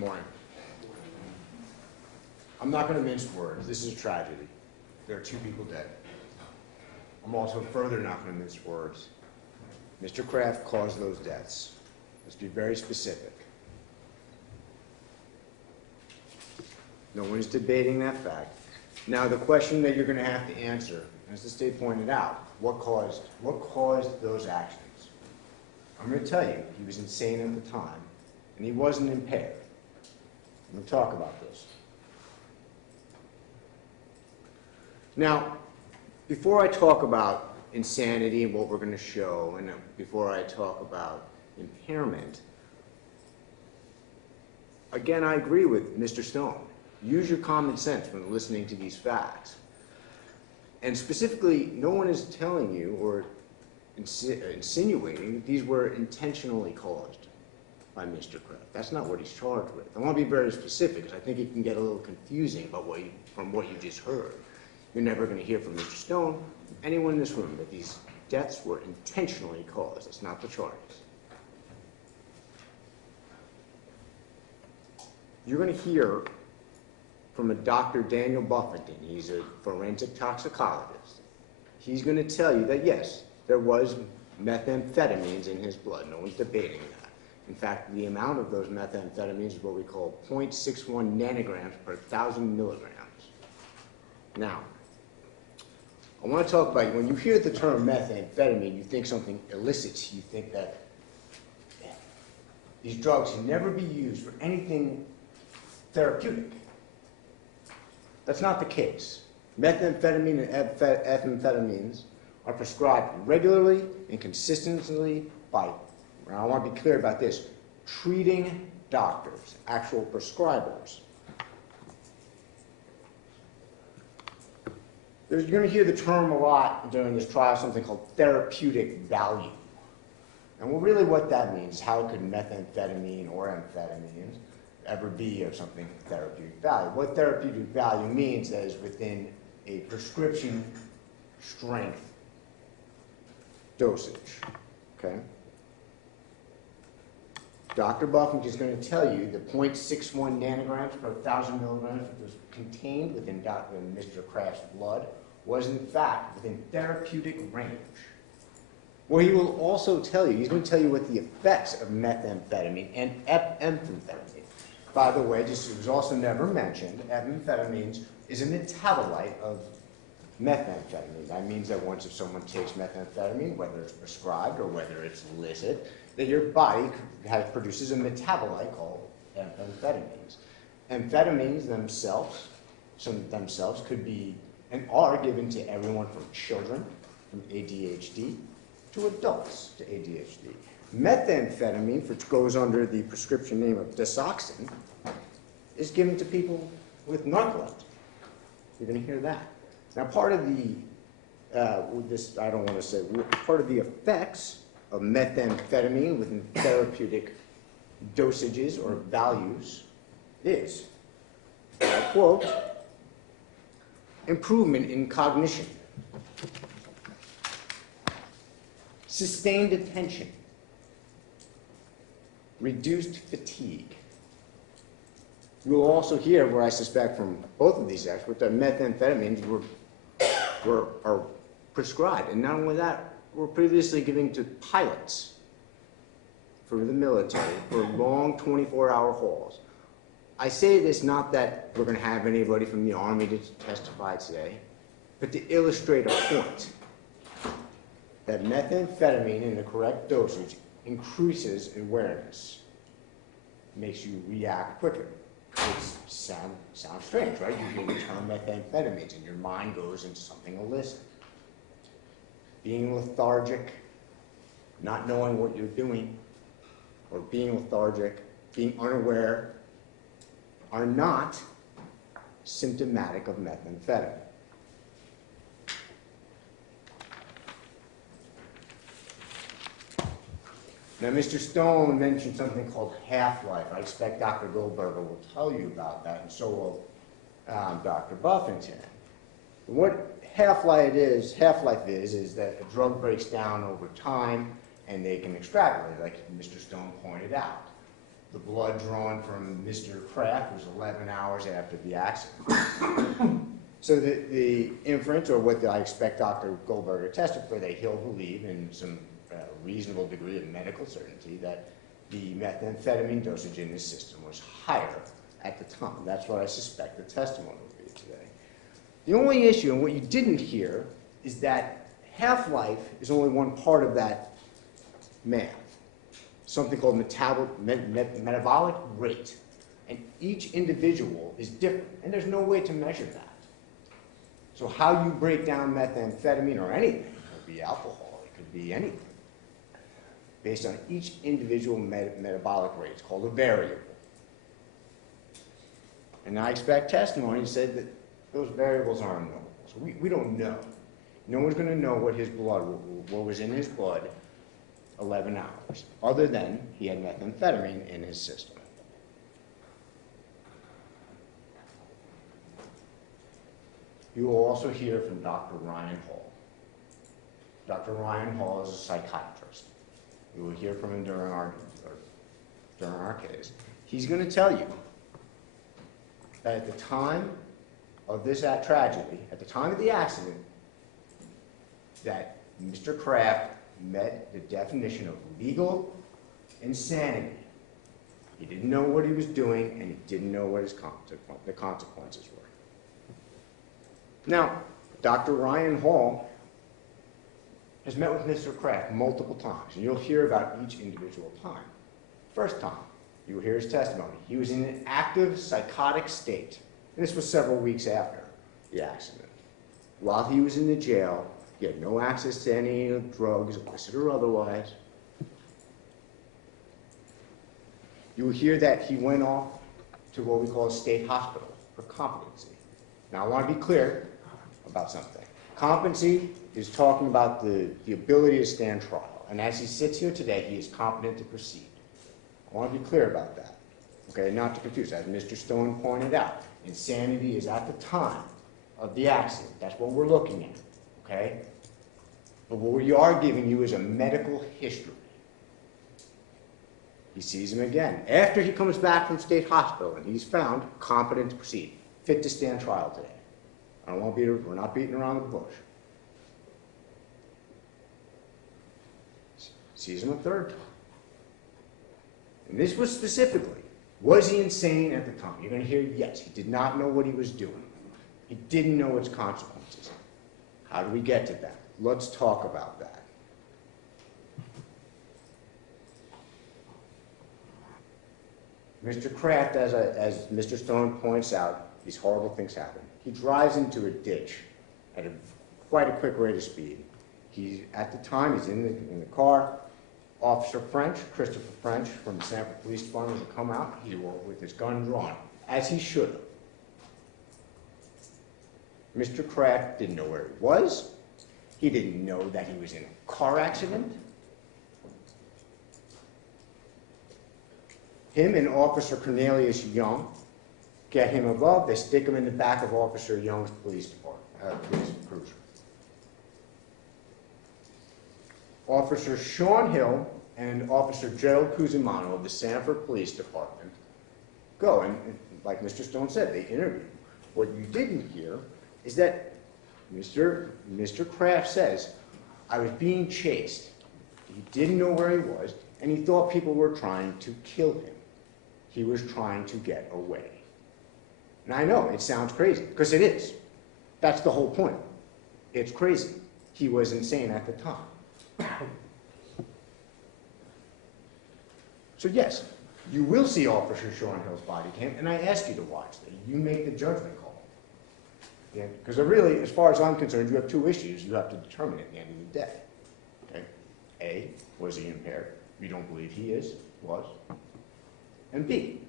morning. I'm not going to mince words. This is a tragedy. There are 2 people dead. I'm also further not going to mince words. Mr. Kraft caused those deaths. Let's be very specific. No one's debating that fact. Now, the question that you're going to have to answer, as the state pointed out, what caused those actions? I'm going to tell you, he was insane at the time, and he wasn't impaired. I'm going to talk about this. Now, before I talk about insanity and what we're going to show, and before I talk about impairment, again, I agree with Mr. Stone. Use your common sense when listening to these facts. And specifically, no one is telling you or insinuating that these were intentionally caused by Mr. Kraft. That's not what he's charged with. I want to be very specific because I think it can get a little confusing about from what you just heard. You're never going to hear from Mr. Stone, anyone in this room, that these deaths were intentionally caused. That's not the charges. You're going to hear from a Dr. Daniel Buffington. He's a forensic toxicologist. He's going to tell you that, yes, there was methamphetamines in his blood. No one's debating that. In fact, the amount of those methamphetamines is what we call 0.61 nanograms per 1,000 milligrams. Now, I want to talk about, when you hear the term methamphetamine, you think something illicit. You think that these drugs can never be used for anything therapeutic. That's not the case. Methamphetamine and amphetamines are prescribed regularly and consistently by, and I want to be clear about this, treating doctors, actual prescribers. You're going to hear the term a lot during this trial, something called therapeutic value. And really what that means is how could methamphetamine or amphetamines ever be of something therapeutic value? What therapeutic value means is within a prescription strength dosage, okay? Dr. Buffington is going to tell you the 0.61 nanograms per 1,000 milligrams that was contained within Mr. Kraft's blood was in fact within therapeutic range. Well, he will also tell you, he's going to tell you what the effects of methamphetamine and amphetamine. By the way, just it was also never mentioned, amphetamines is a metabolite of methamphetamine. That means that once if someone takes methamphetamine, whether it's prescribed or whether it's illicit, that your body produces a metabolite called amphetamines. Amphetamines themselves, could be and are given to everyone from children, from ADHD, to adults to ADHD. Methamphetamine, which goes under the prescription name of Desoxyn, is given to people with narcolepsy. You're going to hear that. Now, part of the, part of the effects of methamphetamine within therapeutic dosages or values is, I quote, improvement in cognition, sustained attention, reduced fatigue. You will also hear, where I suspect from both of these experts, that methamphetamines are prescribed. And not only that, were previously given to pilots for the military for long 24-hour hauls. I say this not that we're going to have anybody from the Army to testify today, but to illustrate a point that methamphetamine in the correct dosage increases awareness, makes you react quicker. It sounds strange, right? You hear the term methamphetamines and your mind goes into something illicit. Being lethargic, not knowing what you're doing, or being lethargic, being unaware, are not symptomatic of methamphetamine. Now, Mr. Stone mentioned something called half-life. I expect Dr. Goldberger will tell you about that, and so will Dr. Buffington. What half-life is that a drug breaks down over time, and they can extrapolate, like Mr. Stone pointed out. the blood drawn from Mr. Kraft was 11 hours after the accident. So the inference, or what I expect Dr. Goldberger to testify, that he'll believe in some reasonable degree of medical certainty that the methamphetamine dosage in his system was higher at the time. That's what I suspect the testimony will be today. The only issue, and what you didn't hear, is that half-life is only one part of that math. Something called metabolic rate. And each individual is different, and there's no way to measure that. So how you break down methamphetamine or anything, it could be alcohol, it could be anything, based on each individual metabolic rate. It's called a variable. And I expect testimony said that those variables are unknowable. So we don't know. No one's going to know what his blood, what was in his blood 11 hours, other than he had methamphetamine in his system. You will also hear from Dr. Ryan Hall. Dr. Ryan Hall is a psychiatrist. You will hear from him during our case. He's going to tell you that at the time of this tragedy, at the time of the accident, that Mr. Kraft met the definition of legal insanity. He didn't know what he was doing, and he didn't know what the consequences were. Now, Dr. Ryan Hall has met with Mr. Kraft multiple times, and you'll hear about each individual time. First time, you will hear his testimony. He was in an active psychotic state, and this was several weeks after the accident. While he was in the jail, he had no access to any drugs, illicit or otherwise. You will hear that he went off to what we call a state hospital for competency. Now, I want to be clear about something. Competency is talking about the ability to stand trial. And as he sits here today, he is competent to proceed. I want to be clear about that. Okay, not to confuse. As Mr. Stone pointed out, insanity is at the time of the accident. That's what we're looking at. Okay? But what we are giving you is a medical history. He sees him again. After he comes back from state hospital and he's found competent to proceed, fit to stand trial today. I don't want to we're not beating around the bush. Sees him a third time. And this was specifically, was he insane at the time? You're going to hear, yes, he did not know what he was doing. He didn't know its consequences. How do we get to that? Let's talk about that. Mr. Kraft, as Mr. Stone points out, these horrible things happen. He drives into a ditch at quite a quick rate of speed. At the time, he's in the car. Officer French, Christopher French, from the Sanford Police Department, will come out. He will, with his gun drawn, as he should have. Mr. Kraft didn't know where he was. He didn't know that he was in a car accident. Him and Officer Cornelius Young get him above. They stick him in the back of Officer Young's police cruiser. Officer Sean Hill and Officer Gerald Cusimano of the Sanford Police Department go, and like Mr. Stone said, they interview. What you didn't hear is that Mr. Kraft says, I was being chased. He didn't know where he was, and he thought people were trying to kill him. He was trying to get away. And I know, it sounds crazy, because it is. That's the whole point. It's crazy. He was insane at the time. So yes, you will see Officer Sean Hill's body cam, and I ask you to watch that. You make the judgment call. Yeah? Because really, as far as I'm concerned, you have two issues you have to determine at the end of the day. Okay? A, was he impaired? We don't believe he was. And B,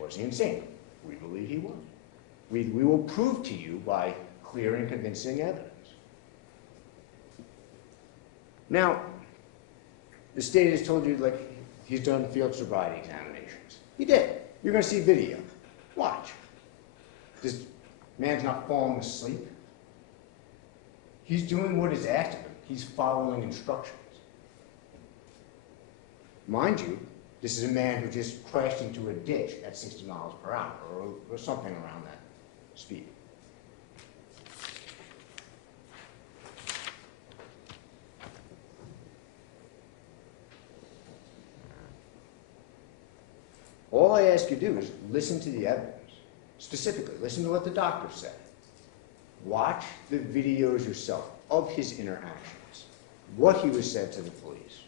was he insane? We believe he was. We will prove to you by clear and convincing evidence. Now, the state has told you, like, he's done field sobriety examinations. He did. You're going to see video. Watch. This man's not falling asleep. He's doing what is asked of him. He's following instructions. Mind you, This is a man who just crashed into a ditch at 60 miles per hour, or something around that speed. All I ask you to do is listen to the evidence. Specifically, listen to what the doctor said. Watch the videos yourself of his interactions, what he was said to the police,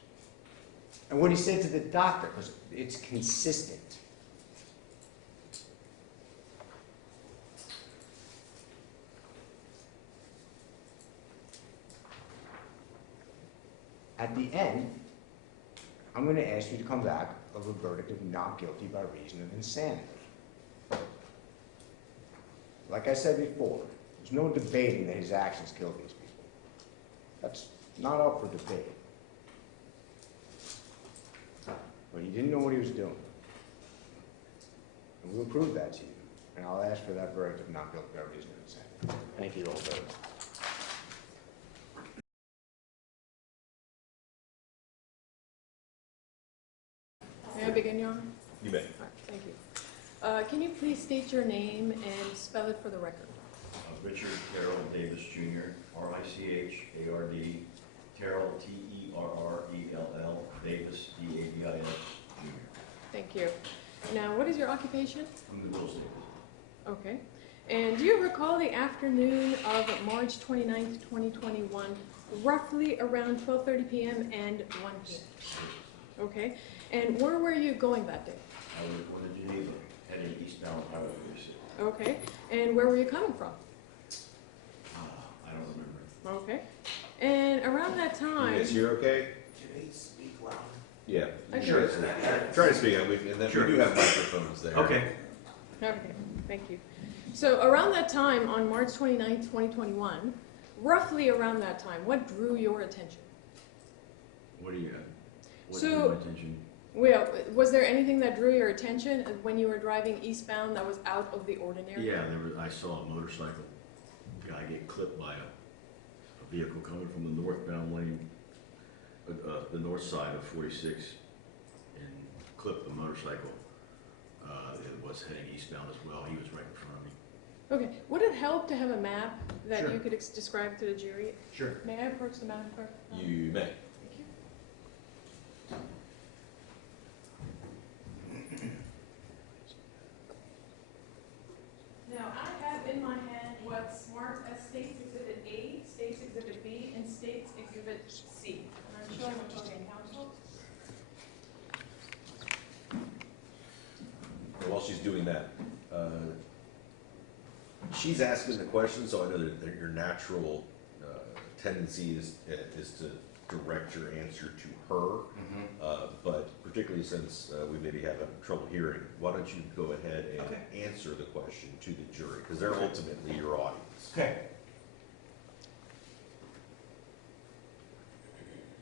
and what he said to the doctor, because it's consistent. At the end, I'm going to ask you to come back of a verdict of not guilty by reason of insanity. Like I said before, there's no debating that his actions killed these people. That's not up for debate. But he didn't know what he was doing. And we'll prove that to you. And I'll ask for that verdict of not guilty by reason of insanity. Thank you all very much. May I begin, Your Honor? You may. All right, thank you. Can you please state your name and spell it for the record? Richard Terrell Davis Jr., R-I-C-H-A-R-D, Terrell, T-E-R-R-E-L-L, Davis, D-A-V-I-S, Jr. Thank you. Now, what is your occupation? I'm the real estate business. Okay. And do you recall the afternoon of March 29th, 2021, roughly around 12:30 p.m. and 1 p.m.? Okay. And where were you going that day? I was going to Geneva, heading eastbound Highway 46. Okay. And where were you coming from? I don't remember. Okay. And around that time... Yes, you're okay? Can you speak loud? Yeah. Okay. Sure. Try to speak, and then Sure. we do have microphones there. Okay. Okay, thank you. So around that time, on March 29th, 2021, roughly around that time, what drew your attention? What do you, what So- drew my attention? Well, was there anything that drew your attention when you were driving eastbound that was out of the ordinary? Yeah, I saw a motorcycle guy get clipped by a vehicle coming from the northbound lane, the north side of 46, and clipped the motorcycle. It was heading eastbound as well. He was right in front of me. Okay, would it help to have a map that Sure. you could describe to the jury? Sure. May I approach the map, clerk? You may. Thank you. Now, I have in my hand what's marked as States Exhibit A, States Exhibit B, and States Exhibit C. And I'm showing opposing counsel. And while she's doing that, she's asking the question, so I know that your natural tendency is to direct your answer to her. But particularly since we maybe have trouble hearing, why don't you go ahead and answer the question to the jury, because they're ultimately your audience. Okay.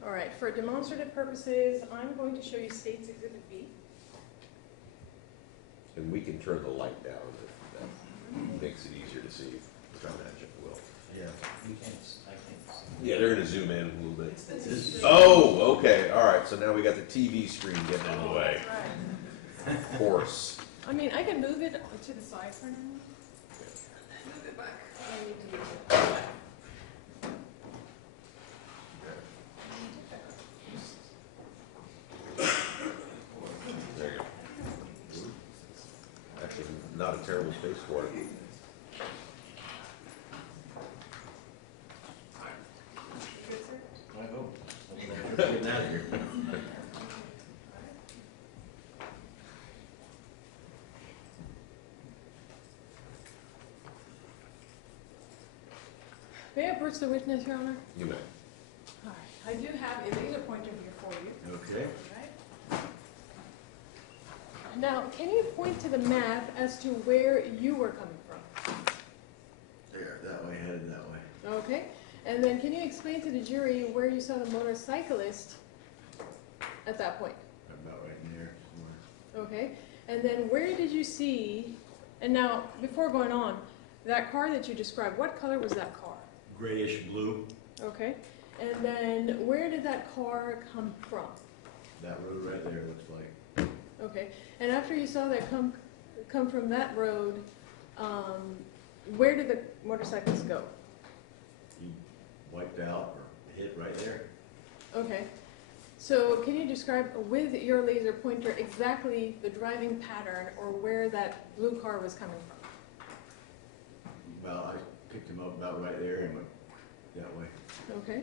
All right, for demonstrative purposes, I'm going to show you States Exhibit B. And we can turn the light down if that makes it easier to see, which I imagine it will. Yeah. You can't, I can't. Yeah, they're gonna zoom in a little bit. This- Oh, okay, all right, so now we got the TV screen getting in the way. Right. Of course. I mean, I can move it to the side for now. Move it back. I need to move it. There you go. Actually, not a terrible space for it. Good, sir? I hope. Getting out of here. May I approach the witness, Your Honor? You may. All right, I do have a laser pointer here for you. Okay. All right. Now, can you point to the map as to where you were coming from? There, that way, headed that way. Okay, and then can you explain to the jury where you saw the motorcyclist at that point? About right in there somewhere. Okay, and then where did you see, and now, before going on, that car that you described, what color was that car? Grayish blue. Okay, and then where did that car come from? That road right there looks like. Okay, and after you saw that come from that road, where did the motorcyclist go? He wiped out or hit right there. Okay, so can you describe with your laser pointer exactly the driving pattern or where that blue car was coming from? Well, I picked him up about right there and went that way. Okay.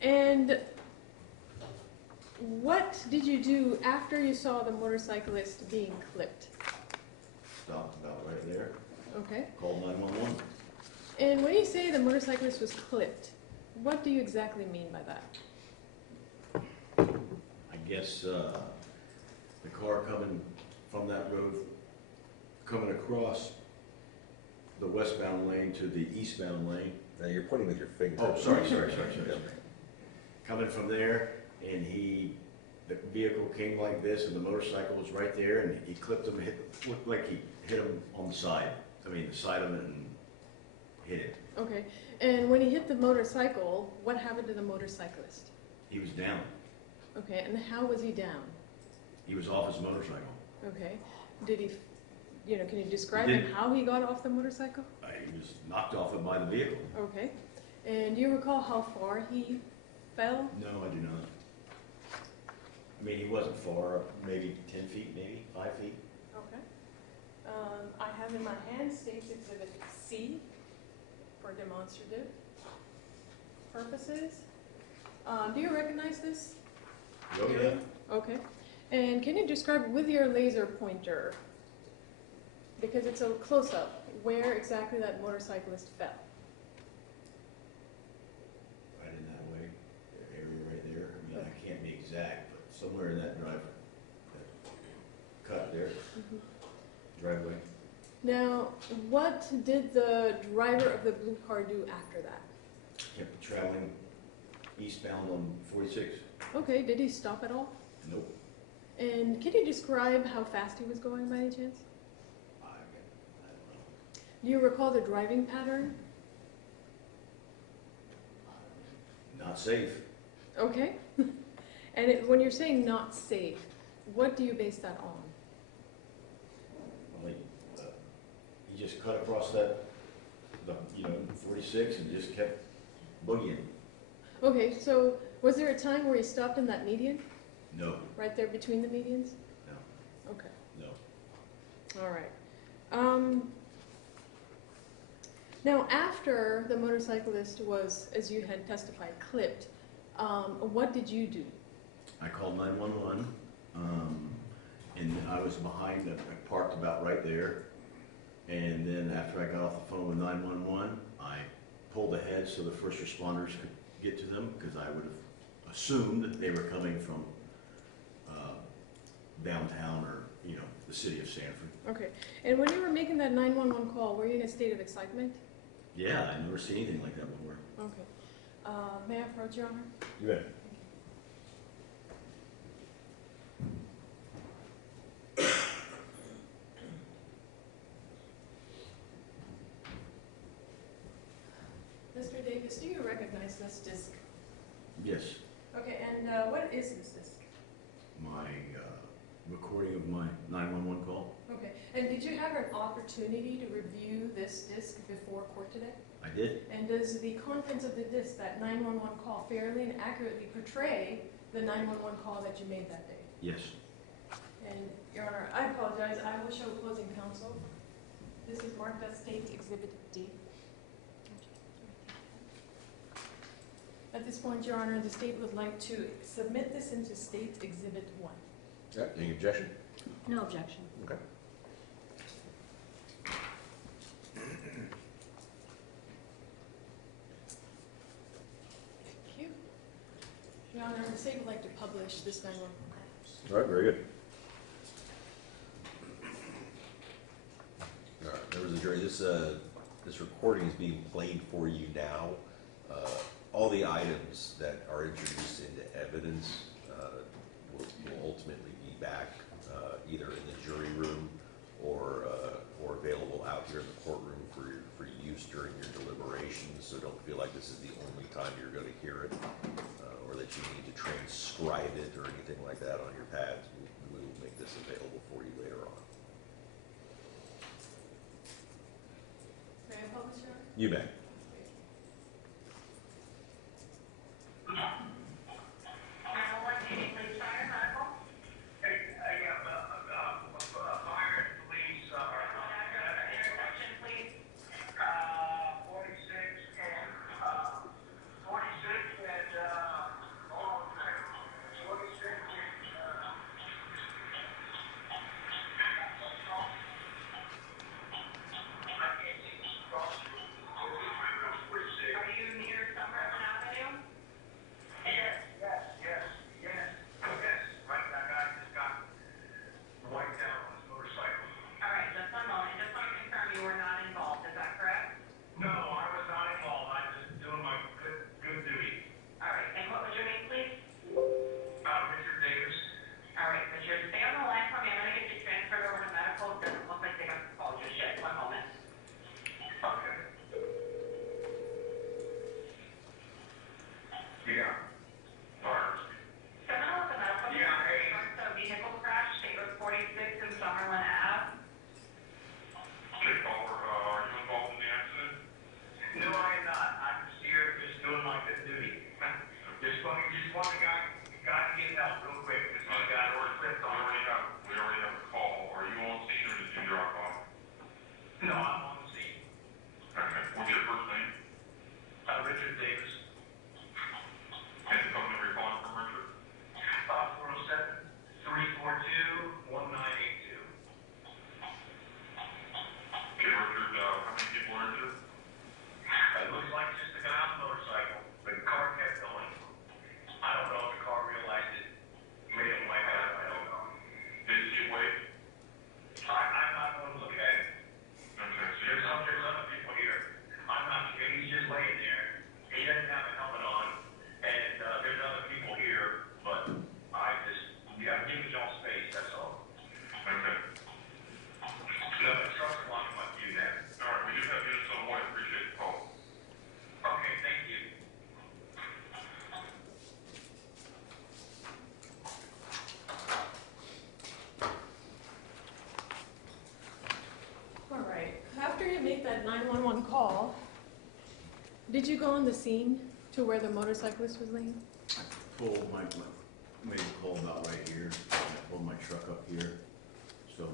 And what did you do after you saw the motorcyclist being clipped? Stopped about right there, Okay. called 911. And when you say the motorcyclist was clipped, what do you exactly mean by that? I guess the car coming from that road, coming across the westbound lane to the eastbound lane. Now, you're pointing with your finger. Oh, sorry. Coming from there, and the vehicle came like this, and the motorcycle was right there, and he clipped him, looked like he hit him on the side. I mean, the side of it, and hit it. Okay. And when he hit the motorcycle, what happened to the motorcyclist? He was down. Okay. And how was he down? He was off his motorcycle. Okay. Did he, can you describe He did. how he got off the motorcycle? He was knocked off it by the vehicle. Okay. And do you recall how far he fell? No, I do not. I mean, he wasn't far, maybe 10 feet, maybe 5 feet. Okay. I have in my hand State's Exhibit C for demonstrative purposes. Do you recognize this? Oh, yeah. Okay. And can you describe with your laser pointer, because it's a close-up, where exactly that motorcyclist fell? Right in that way, the area right there. I mean, I can't be exact, but somewhere in that drive, that cut there, driveway. Now, what did the driver of the blue car do after that? Kept traveling eastbound on 46. Okay, did he stop at all? Nope. And can you describe how fast he was going by any chance? I don't know. Do you recall the driving pattern? Not safe. Okay. And when you're saying not safe, what do you base that on? Well, he just cut across the 46 and just kept boogieing. Okay, so was there a time where he stopped in that median, No, right there between the medians? no, Okay, no. all right. Now, after the motorcyclist was, as you had testified, clipped, what did you do? I called 911, and I was behind, I parked about right there. And then after I got off the phone with 911, I pulled ahead so the first responders could get to them, because I would have assumed that they were coming from downtown or, the city of Sanford. Okay, and when you were making that 911 call, were you in a state of excitement? Yeah, I'd never seen anything like that before. Okay. May I approach, Your Honor? You bet. Mr. Davis, do you recognize this disc? Yes, Okay, and what is this disc? my recording of my 911 call, Okay, and did you have an opportunity to review this disc before court today? I did. And does the contents of the disc, that 911 call, fairly and accurately portray the 911 call that you made that day? Yes. And, Your Honor, I apologize, I will show opposing counsel. This is marked as State Exhibit D. At this point, Your Honor, the state would like to submit this into State Exhibit 1. Yeah, any objection? No objection. Okay. Thank you. Your Honor, the state would like to publish this 911 call. All right, very good. All right, members of the jury, this recording is being played for you now. All the items that are introduced into evidence will ultimately be back either in the jury room or available out here in the courtroom for use during your deliberations. So don't feel like this is the only time you're going to hear it, or that you need to transcribe describe it or anything like that on your pads, we will make this available for you later on. May I publish it? You may. Make that 911 call, did you go on the scene to where the motorcyclist was laying? I pulled made a call about right here, I pulled my truck up here, so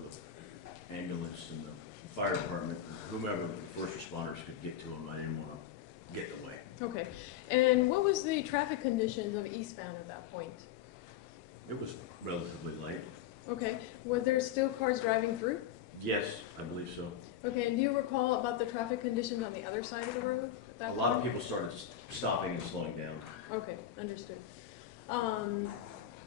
the ambulance and the fire department, whomever, the first responders could get to him. I didn't want to get in the way. Okay, and what was the traffic conditions of eastbound at that point? It was relatively light. Okay, were there still cars driving through? Yes, I believe so. Okay, and do you recall about the traffic conditions on the other side of the road at that A point? lot of people started stopping and slowing down. Okay, understood.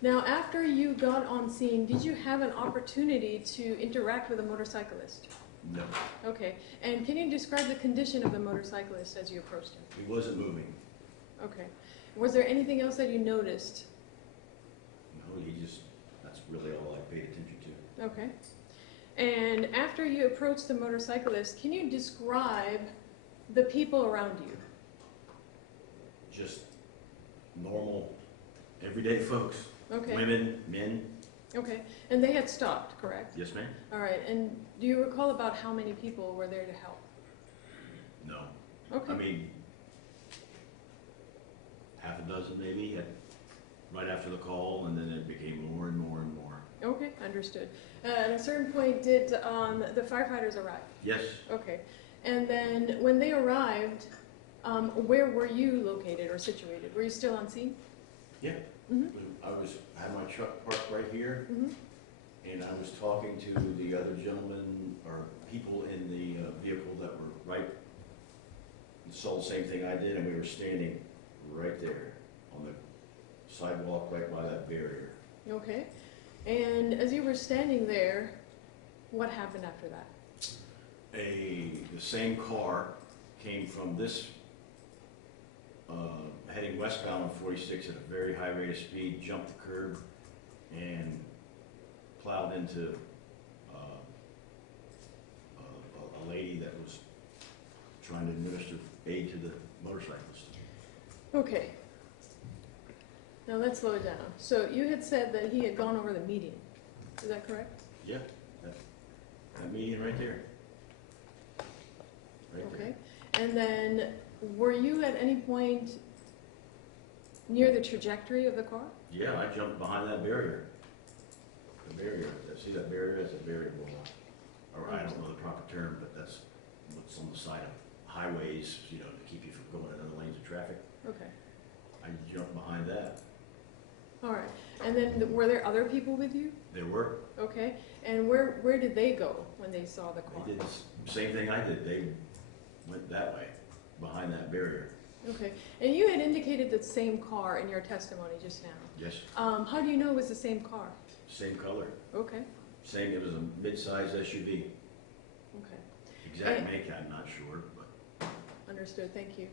Now, after you got on scene, did you have an opportunity to interact with a motorcyclist? No, Okay, and can you describe the condition of the motorcyclist as you approached him? he wasn't moving. Okay. Was there anything else that you noticed? No, that's really all I paid attention to. Okay. And after you approached the motorcyclist, can you describe the people around you? Just normal, everyday folks. Okay. Women, men. Okay. And they had stopped, correct? Yes, ma'am? All right. And do you recall about how many people were there to help? No. Okay. I mean, half a dozen maybe, right after the call, and then it became more and more and more. Okay, understood. At a certain point, did the firefighters arrive? Yes, Okay. And then when they arrived, where were you located or situated? Were you still on scene? yeah. Mm-hmm. I had my truck parked right here, Mm-hmm. and I was talking to the other gentlemen, or people in the vehicle that were right, saw the same thing I did, and we were standing right there on the sidewalk right by that barrier. Okay. And as you were standing there, what happened after that? The same car came from this, heading westbound on 46 at a very high rate of speed, jumped the curb, and plowed into a lady that was trying to administer aid to the motorcyclist. Okay. Now let's slow it down. So you had said that he had gone over the median. Is that correct? Yeah, that median right there. Right there. Okay. And then were you at any point near the trajectory of the car? Yeah, I jumped behind that barrier. The barrier, see that barrier? That's a barrier going on. Or I don't know the proper term, but that's what's on the side of highways, you know, to keep you from going in other lanes of traffic. Okay. I jumped behind that. All right. And then were there other people with you? There were, Okay. And where did they go when they saw the car? they did the same thing I did. They went that way, behind that barrier. Okay. And you had indicated the same car in your testimony just now. Yes, How do you know it was the same car? same color. Okay. Same, it was a mid-size SUV. Okay. Exact And- make, I'm not sure, but Understood. Thank you.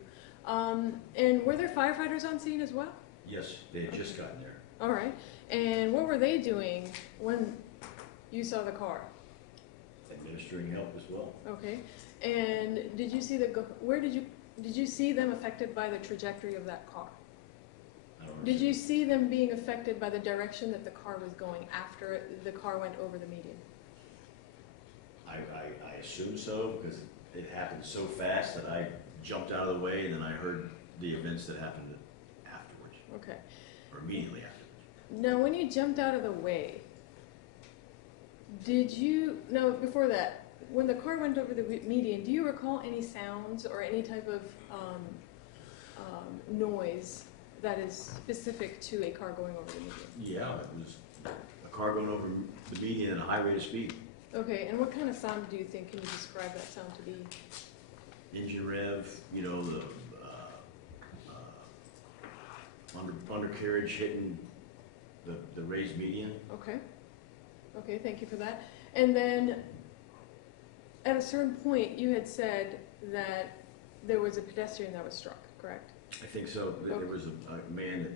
And were there firefighters on scene as well? yes, they had just gotten there. All right. And what were they doing when you saw the car? Administering help as well. Okay. And did you see did you see them affected by the trajectory of that car? I don't Did you understand. see them being affected by the direction that the car was going after the car went over the median? I assume so, because it happened so fast that I jumped out of the way, and then I heard the events that happened afterwards, Okay. or immediately afterwards. Now, when you jumped out of the way, no, before that, when the car went over the median, do you recall any sounds or any type of noise that is specific to a car going over the median? Yeah, it was a car going over the median at a high rate of speed. Okay, and what kind of sound do you think, can you describe that sound to be? Engine rev, you know, the undercarriage hitting the raised median. Okay. Okay, thank you for that. And then, at a certain point, you had said that there was a pedestrian that was struck, correct? I think so. There was a man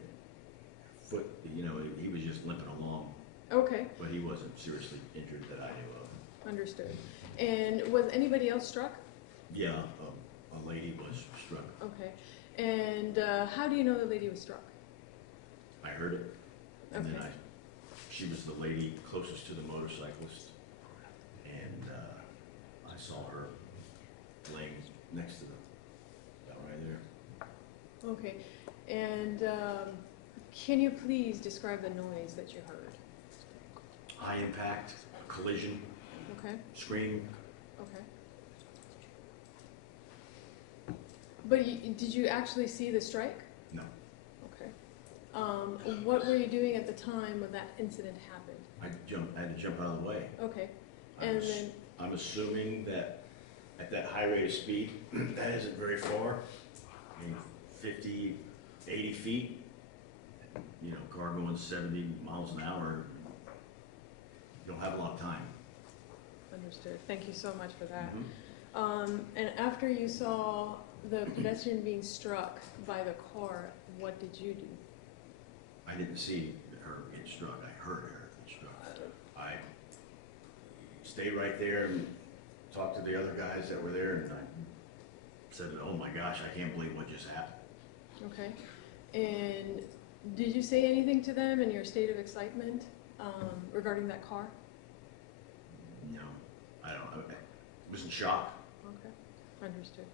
that you know, he was just limping along, Okay, but he wasn't seriously injured that I knew of. understood. And was anybody else struck? Yeah, a lady was struck. Okay. And how do you know the lady was struck? I heard it, and then Okay. she was the lady closest to the motorcyclist, and I saw her laying next to that right there. Okay. And can you please describe the noise that you heard? High impact, collision, Okay, scream. okay. But did you actually see the strike? No, Okay. What were you doing at the time when that incident happened? I had to jump out of the way. Okay. I'm And ass- then, I'm assuming that at that high rate of speed, that isn't very far, maybe 50, 80 feet. You know, car going 70 miles an hour, you don't have a lot of time. understood. Thank you so much for that. Mhm. And after you saw the pedestrian being struck by the car, what did you do? I didn't see her get struck, I heard her get struck. I stayed right there and talked to the other guys that were there, and I said, oh my gosh, I can't believe what just happened. Okay. And did you say anything to them in your state of excitement regarding that car? You know, I was in shock. Okay, understood.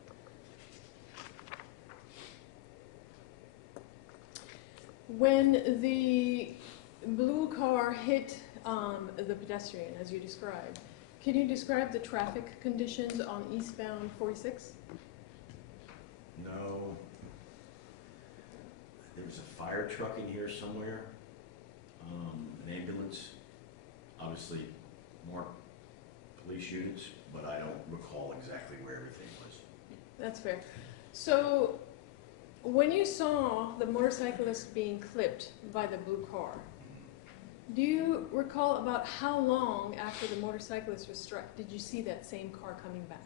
When the blue car hit the pedestrian, as you described, can you describe the traffic conditions on eastbound 46? No. There was a fire truck in here somewhere, an ambulance, obviously more police units, but I don't recall exactly where everything was. That's fair. So, when you saw the motorcyclist being clipped by the blue car, do you recall about how long after the motorcyclist was struck did you see that same car coming back?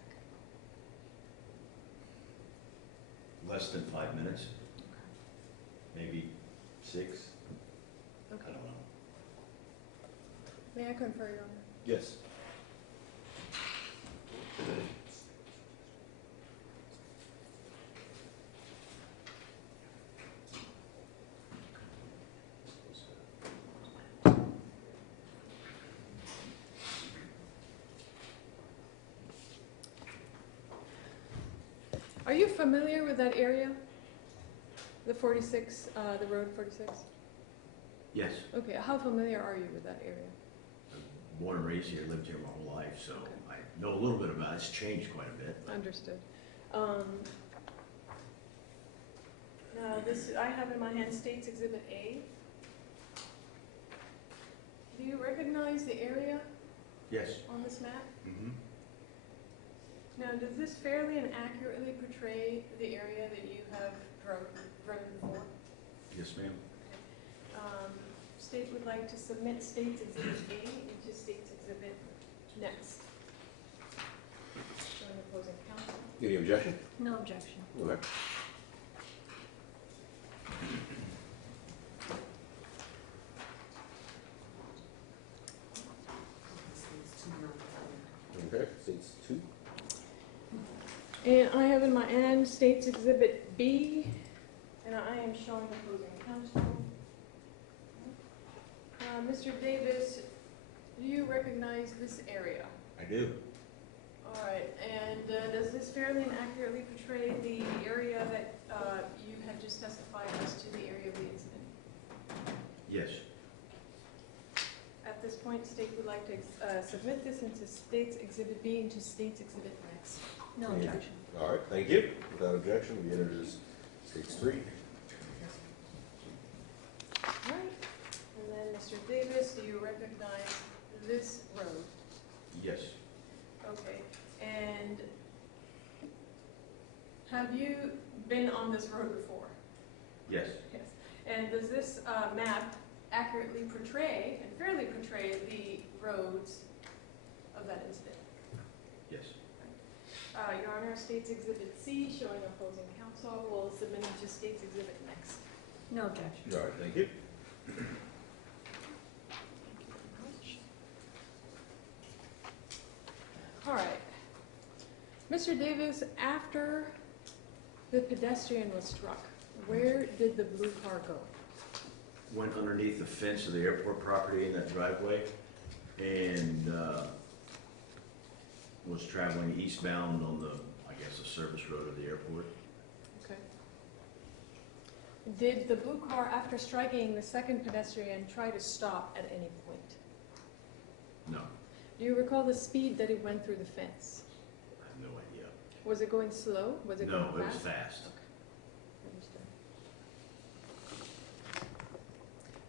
Less than 5 minutes, maybe 6, I Okay. don't know. May I confer, Your Honor? Yes. you familiar with that area? The 46, the road 46? Yes, Okay, how familiar are you with that area? I'm born and raised here, lived here my whole life, so Okay. I know a little bit about it. It's changed quite a bit. Understood. Now, this, I have in my hand States Exhibit A. Do you recognize the area Yes. on this map? Mm-hmm. Now, does this fairly and accurately portray the area that you have driven before? Yes, ma'am. State would like to submit States Exhibit A into States Exhibit next. Showing opposing counsel. Any objection? No objection. Okay. Okay, states 2. And I have in my hand States Exhibit B, and I am showing opposing counsel. Mr. Davis, do you recognize this area? I do. All right, and does this fairly and accurately portray the area that you had just testified as to the area of the incident? Yes. At this point, state would like to submit this into States Exhibit B into States Exhibit next. No Yeah. objection. All right, thank you. Without objection, we enter as states 3. All right, and then Mr. Davis, do you recognize this road? Yes. Okay, and have you been on this road before? Yes. Yes. And does this map accurately portray and fairly portray the roads of that incident? Yes. Your Honor, States Exhibit C, showing opposing counsel, will submit into States Exhibit next. No objection. All right, thank you. All right. Mr. Davis, after the pedestrian was struck, where did the blue car go? Went underneath the fence of the airport property in that driveway and was traveling eastbound on the, I guess, the service road of the airport. Okay. Did the blue car, after striking the second pedestrian, try to stop at any point? No, Do you recall the speed that it went through the fence? I have no idea. Was it going slow? Was it No, going it was fast? fast. Understood.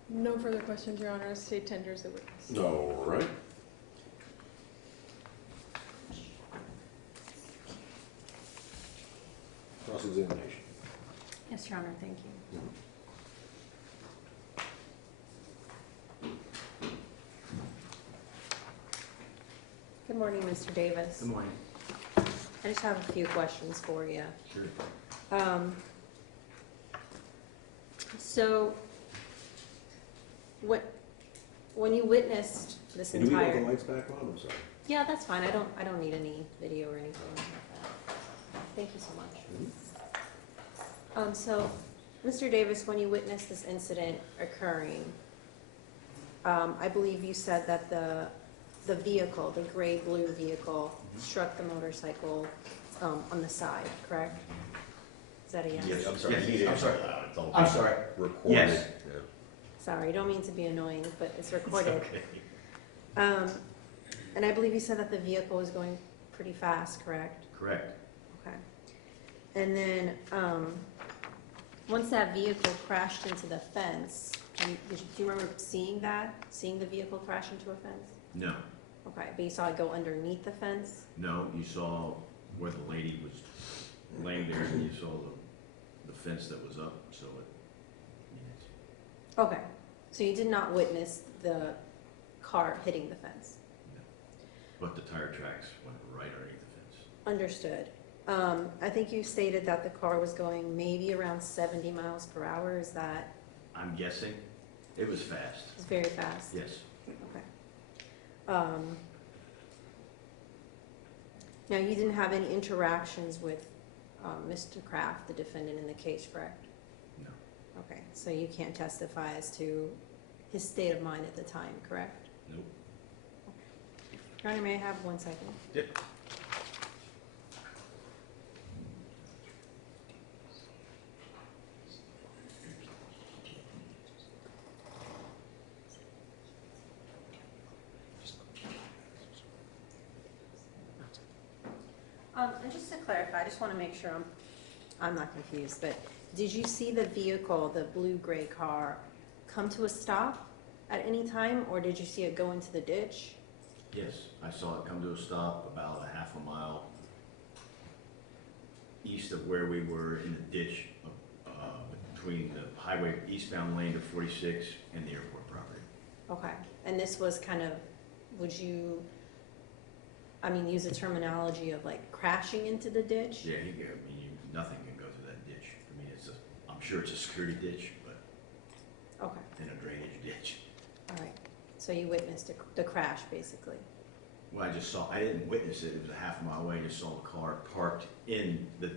No further questions, Your Honor. State tenders the witness. All right. Cross-examination. Yes, Your Honor, thank you. Good morning, Mr. Davis. Good morning. I just have a few questions for you. Sure. So, when you witnessed this Do we want entire... the lights back on? I'm sorry. Yeah, that's fine. I don't need any video or anything like that. Thank you so much. So, Mr. Davis, when you witnessed this incident occurring, I believe you said that the vehicle, the gray-blue vehicle, struck the motorcycle on the side, correct? Is that a yes? Yes. I'm sorry. Yes, You need to I'm answer sorry. loud. It's all I'm sorry. recorded. Yes. Yeah. Sorry, I don't mean to be annoying, but it's recorded. Okay. And I believe you said that the vehicle was going pretty fast, correct? Correct. Okay. And then, once that vehicle crashed into the fence, do you remember seeing that? Seeing the vehicle crash into a fence? No, Okay, but you saw it go underneath the fence? no, you saw where the lady was laying there and you saw the fence that was up, so it, Okay, so you did not witness the car hitting the fence? but the tire tracks went right underneath the fence. Understood. I think you stated that the car was going maybe around 70 miles per hour. Is that, I'm guessing it was fast. it's very fast? Yes, Okay. Now, you didn't have any interactions with Mr. Kraft, the defendant in the case, correct? no, Okay, so you can't testify as to his state of mind at the time, correct? nope. Your Honor, may I have 1 second? Yep. And just to clarify, I just want to make sure I'm not confused, but did you see the vehicle, the blue-gray car, come to a stop at any time, or did you see it go into the ditch? Yes, I saw it come to a stop about a half a mile east of where we were in the ditch between the highway eastbound lane to 46 and the airport property. Okay, and this was kind of, would you, use the terminology of like crashing into the ditch? Yeah, nothing can go through that ditch. I mean, I'm sure it's a security ditch, but Okay, in a drainage ditch. all right. So you witnessed the crash, basically? Well, I didn't witness it. It was a half a mile away. I just saw the car parked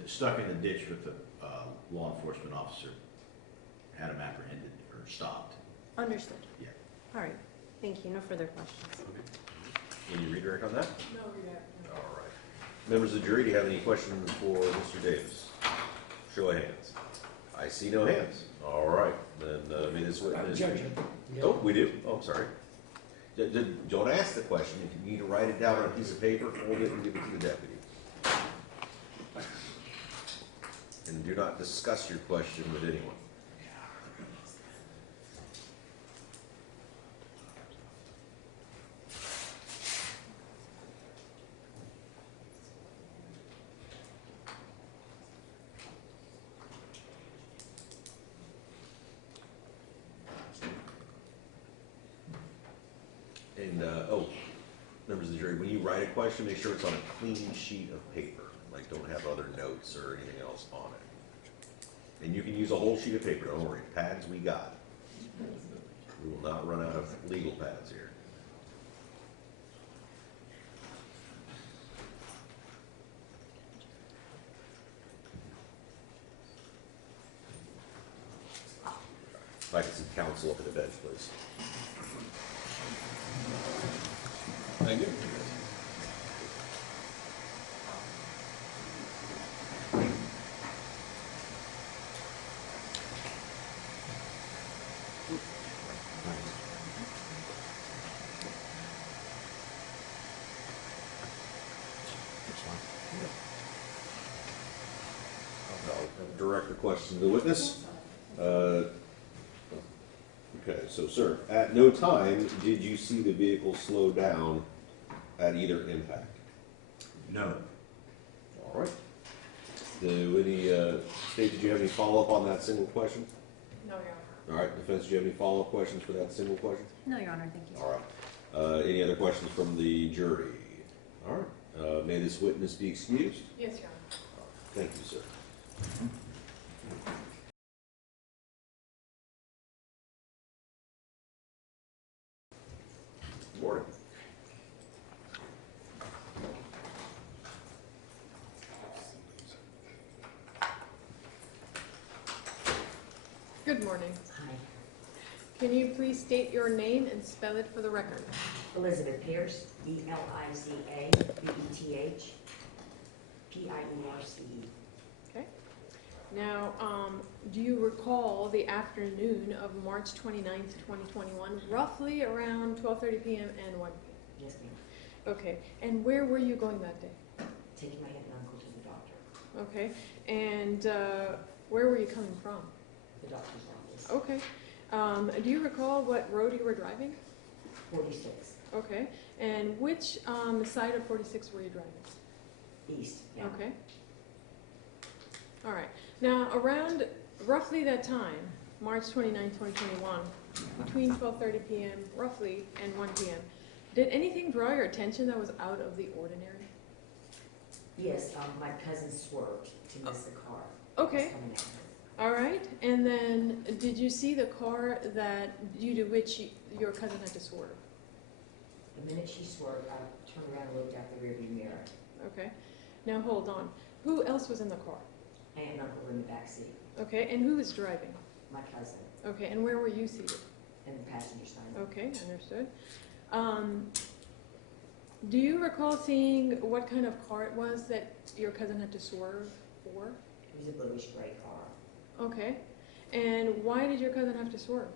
stuck in the ditch with the law enforcement officer. Had him apprehended or stopped. Understood. Yeah. All right, thank you. No further questions. Any redirect on that? No, All right. Members of the jury, do you have any questions for Mr. Davis? Show of hands. I see no hands. All right, then may this witness. Judge. Oh, we do? Oh, I'm sorry. Don't ask the question. If you need to write it down on a piece of paper, hold it and give it to the deputy. And do not discuss your question with anyone. And, members of the jury, when you write a question, make sure it's on a clean sheet of paper. Like, don't have other notes or anything else on it. And you can use a whole sheet of paper, don't worry. Pads we got. We will not run out of legal pads here. If I could see counsel up at the bench, please. Thank you. I'll direct the question to the witness. Okay, so sir, at no time did you see the vehicle slow down at either impact? No. All right. State, did you have any follow-up on that single question? Your Honor. All right, defense, do you have any follow-up questions for that single question? No, Your Honor, thank you. All right. Any other questions from the jury? All right. May this witness be excused? Yes, Your Honor. Thank you, sir. Morning. Good morning. Hi, Can you please state your name and spell it for the record? Elizabeth Pierce, Eliza Beth, Pierce. Okay. Now, do you recall the afternoon of March 29th, 2021, roughly around 12:30 p.m. and 1 p.m.? Yes, ma'am. Okay. And where were you going that day? Taking my aunt and uncle to the doctor, Okay. And where were you coming from? the doctor's office. Okay. Do you recall what road you were driving? 46, Okay. And which side of 46 were you driving? east, yeah. Okay. All right. Now, around roughly that time, March 29, 2021, between 12:30 p.m. roughly and 1 p.m., did anything draw your attention that was out of the ordinary? Yes, my cousin swerved to miss the car. Okay. Coming at her. All right. And then did you see the car due to which your cousin had to swerve? The minute she swerved, I turned around and looked out the rearview mirror. Okay. Now, hold on. Who else was in the car? Aunt and uncle were in the back seat, Okay. And who was driving? my cousin, Okay. And where were you seated? in the passenger side. Okay, understood. Do you recall seeing what kind of car it was that your cousin had to swerve for? It was a bluish gray car, Okay. And why did your cousin have to swerve?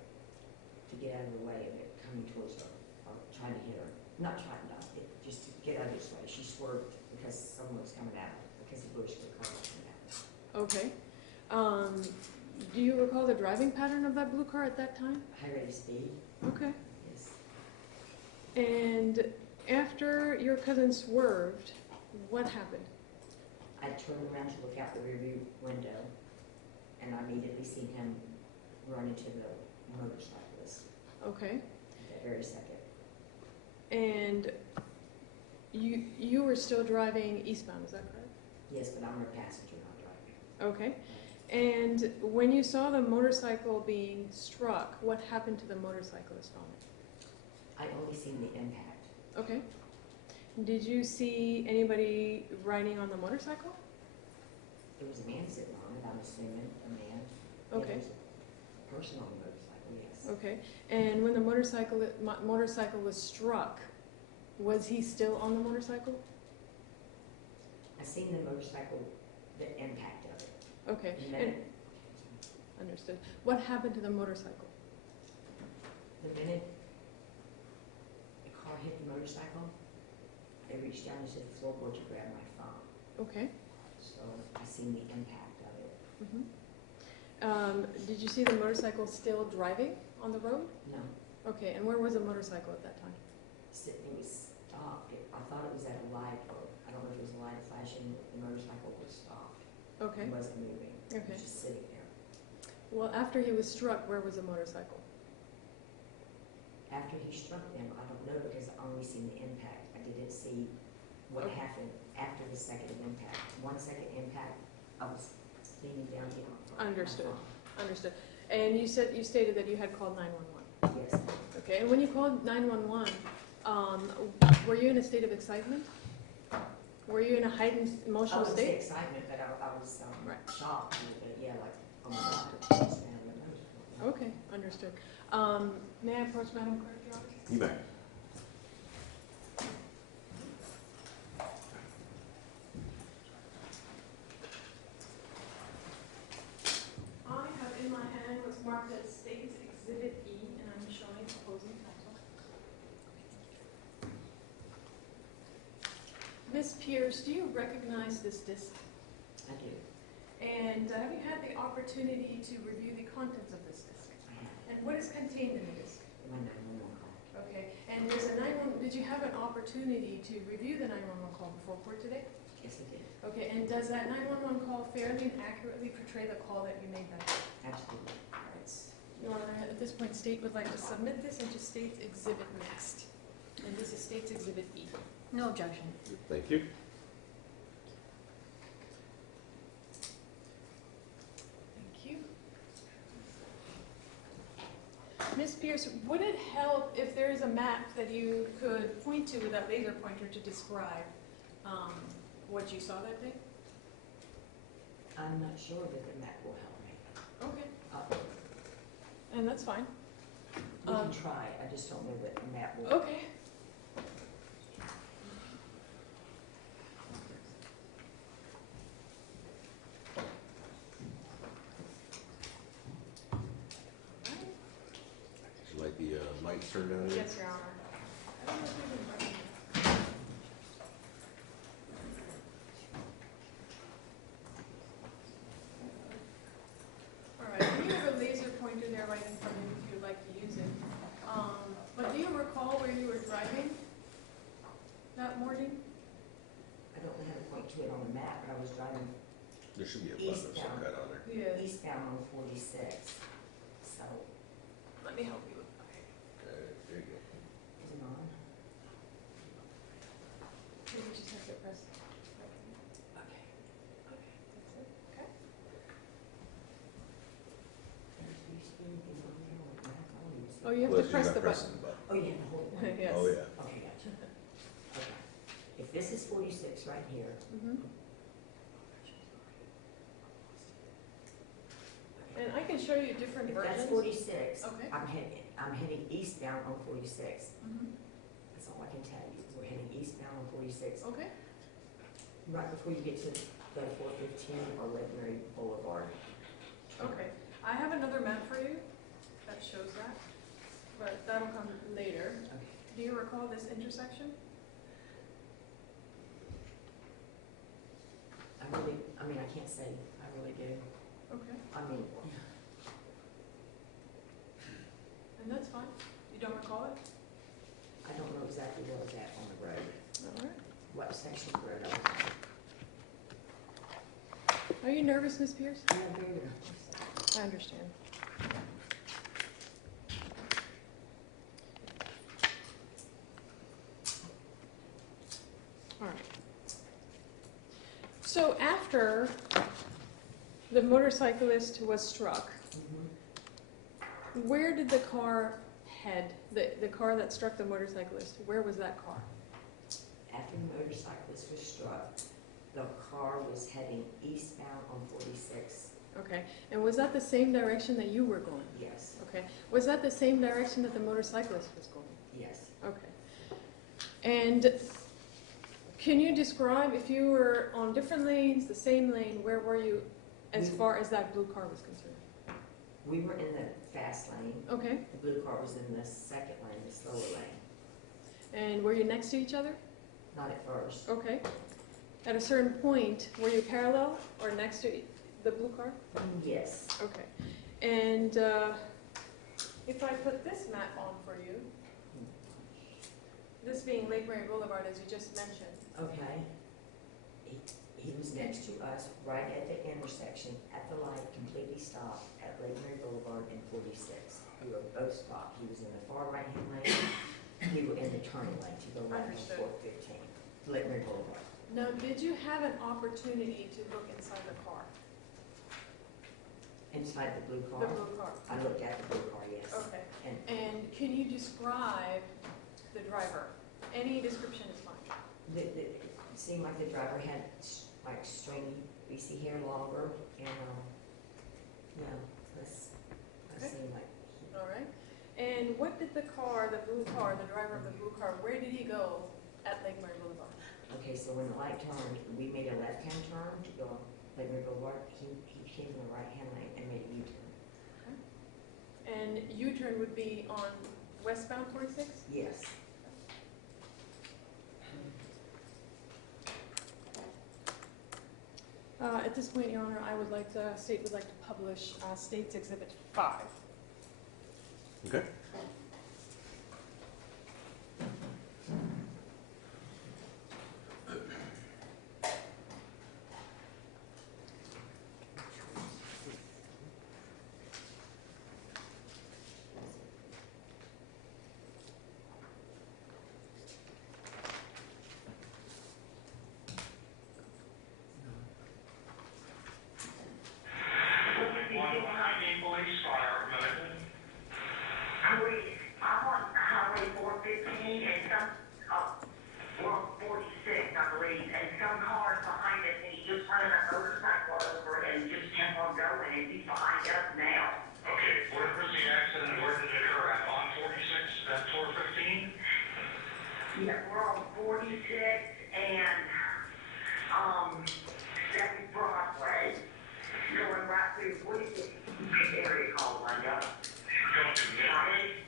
to get out of the way of it coming towards her, or trying to hit her. Not trying, just to get out of his way. She swerved because because someone was coming out, because the bush, the car was coming out. Okay. Do you recall the driving pattern of that blue car at that time? High rate of speed, Okay. yes. And after your cousin swerved, what happened? I turned around to look out the rearview window, and I immediately seen him run into the motorcyclist Okay. at that very second. And you were still driving eastbound, is that correct? Yes, but I'm a passenger, not driver. Okay. And when you saw the motorcycle being struck, what happened to the motorcyclist on it? I only seen the impact. Okay. Did you see anybody riding on the motorcycle? There was a man sitting on it, I'm assuming, a man. Okay. There was a person on the motorcycle, yes. Okay. And when the motorcycle was struck, was he still on the motorcycle? I seen the motorcycle, the impact of it. Okay. And And then, understood. What happened to the motorcycle? the minute the car hit the motorcycle, I reached down into the floorboard to grab my phone. Okay. So I seen the impact of it. Did you see the motorcycle still driving on the road? No, Okay. And where was the motorcycle at that time? it was stopped. I thought it was at a light, or I don't know if it was a light flashing, but the motorcycle was stopped. Okay. It wasn't moving. It Okay. was just sitting there. Well, after he was struck, where was the motorcycle? After he struck them, I don't know because I only seen the impact. I didn't see what Okay. happened after the second impact. 1 second impact, I was leaning down here. on my Understood. phone. Understood. And you stated that you had called 911. Yes, Okay. And when you called 911, were you in a state of excitement? Were you in a heightened I emotional wouldn't say state? excitement, but I was Right. shocked a little bit, yeah, like, oh my God. it's down the motorcycle. Okay, understood. May I approach Madam Clerk, Your Honor? You may. I have in my hand what's marked as State's Exhibit E, and I'm showing opposing counsel. Ms. Pierce, do you recognize this disc? I do. And have you had the opportunity to review the contents of this disc? I have And what is contained in the disc? my 911 call. Okay, and there's a 911, did you have an opportunity to review the 911 call before court today? Yes, I did. Okay, and does that 911 call fairly and accurately portray the call that you made that day? Absolutely. All right. Your Honor, at this point, State would like to submit this into State's Exhibit next. And this is State's Exhibit E. No objection. Thank you. Thank you. Ms. Pierce, would it help if there is a map that you could point to with that laser pointer to describe what you saw that day? I'm not sure that the map will help me. Okay, Uh, and that's fine. We Um, can try, I just don't know that the map will. Okay. Would you like the lights turned down? again? Yes, Your Honor. I don't know if you can bring it. All right, you have a laser pointer there right in front of you if you'd like to use it. But do you recall where you were driving that morning? I don't know how to point to it on the map, but I was driving There should be a button of some Eastbound. kind on there. Yes. eastbound on 46. So, Let me help you with that. There you go. is it on? Maybe you just have to press. Okay. Okay, that's it. Okay. Do you see anything on there on the map? I don't even see Oh, it. you have Well, to she's press not the pressing button. the button. Oh, you have to hold it. Yes. Oh, yeah. Okay, gotcha. Okay. If this is 46 right here, Mhm. And I can show you different if versions. that's 46, Okay. I'm heading eastbound on 46. Mhm. That's all I can tell you. We're heading eastbound on 46. Okay. Right before you get to the 415 or Legendary Boulevard. Okay, I have another map for you that shows that, but that'll come later. Okay. Do you recall this intersection? say, I really do. Okay, I mean, and that's fine. You don't recall it? I don't know exactly where it was at on the road, All right. what section of the road I was on. Are you nervous, Ms. Pierce? Yeah, very good. I understand. All right. So after the motorcyclist was struck, Mhm. where did the car head? The car that struck the motorcyclist, where was that car? After the motorcyclist was struck, the car was heading eastbound on 46. Okay, and was that the same direction that you were going? Yes, Okay, was that the same direction that the motorcyclist was going? yes. Okay. And can you describe, if you were on different lanes, the same lane, where were you as far as that blue car was concerned? We were in the fast lane. Okay, The blue car was in the second lane, the slower lane. and were you next to each other? Not at first. Okay. At a certain point, were you parallel or next to the blue car? Yes. Okay. And if I put this map on for you, this being Lake Mary Boulevard, as you just mentioned. Okay. He was next to us right at the intersection, at the light, completely stopped at Lake Mary Boulevard and 46. We were both stopped. He was in the far right-hand lane. We were in the turning lane to the left on Understood. 415, Lake Mary Boulevard. Now, did you have an opportunity to look inside the car? Inside the blue The car, blue car? I looked at the blue car, yes. Okay. And And can you describe the driver? Any description is fine. it seemed like the driver had like stringy, greasy hair longer, and, yeah, that Okay. seemed like, All right. And what did the car, the blue car, the driver of the blue car, where did he go at Lake Mary Boulevard? okay, so when the light turned, we made a left-hand turn to go Lake Mary Boulevard. He came in the right-hand lane and made a U-turn. And U-turn would be on westbound 46? Yes. At this point, Your Honor, I would like to, state would like to publish State's Exhibit 5. Okay. I'm on Highway 415 and well, 46, I believe, and some cars behind us, and he just running a motorcycle over and just kept on going, and he's behind us now. Okay, where was the accident, where did it occur at, on 46, that's 415? Yeah, we're on 46 and, 7th Broadway, going right through, what is this area called, Linda? Going to Midway?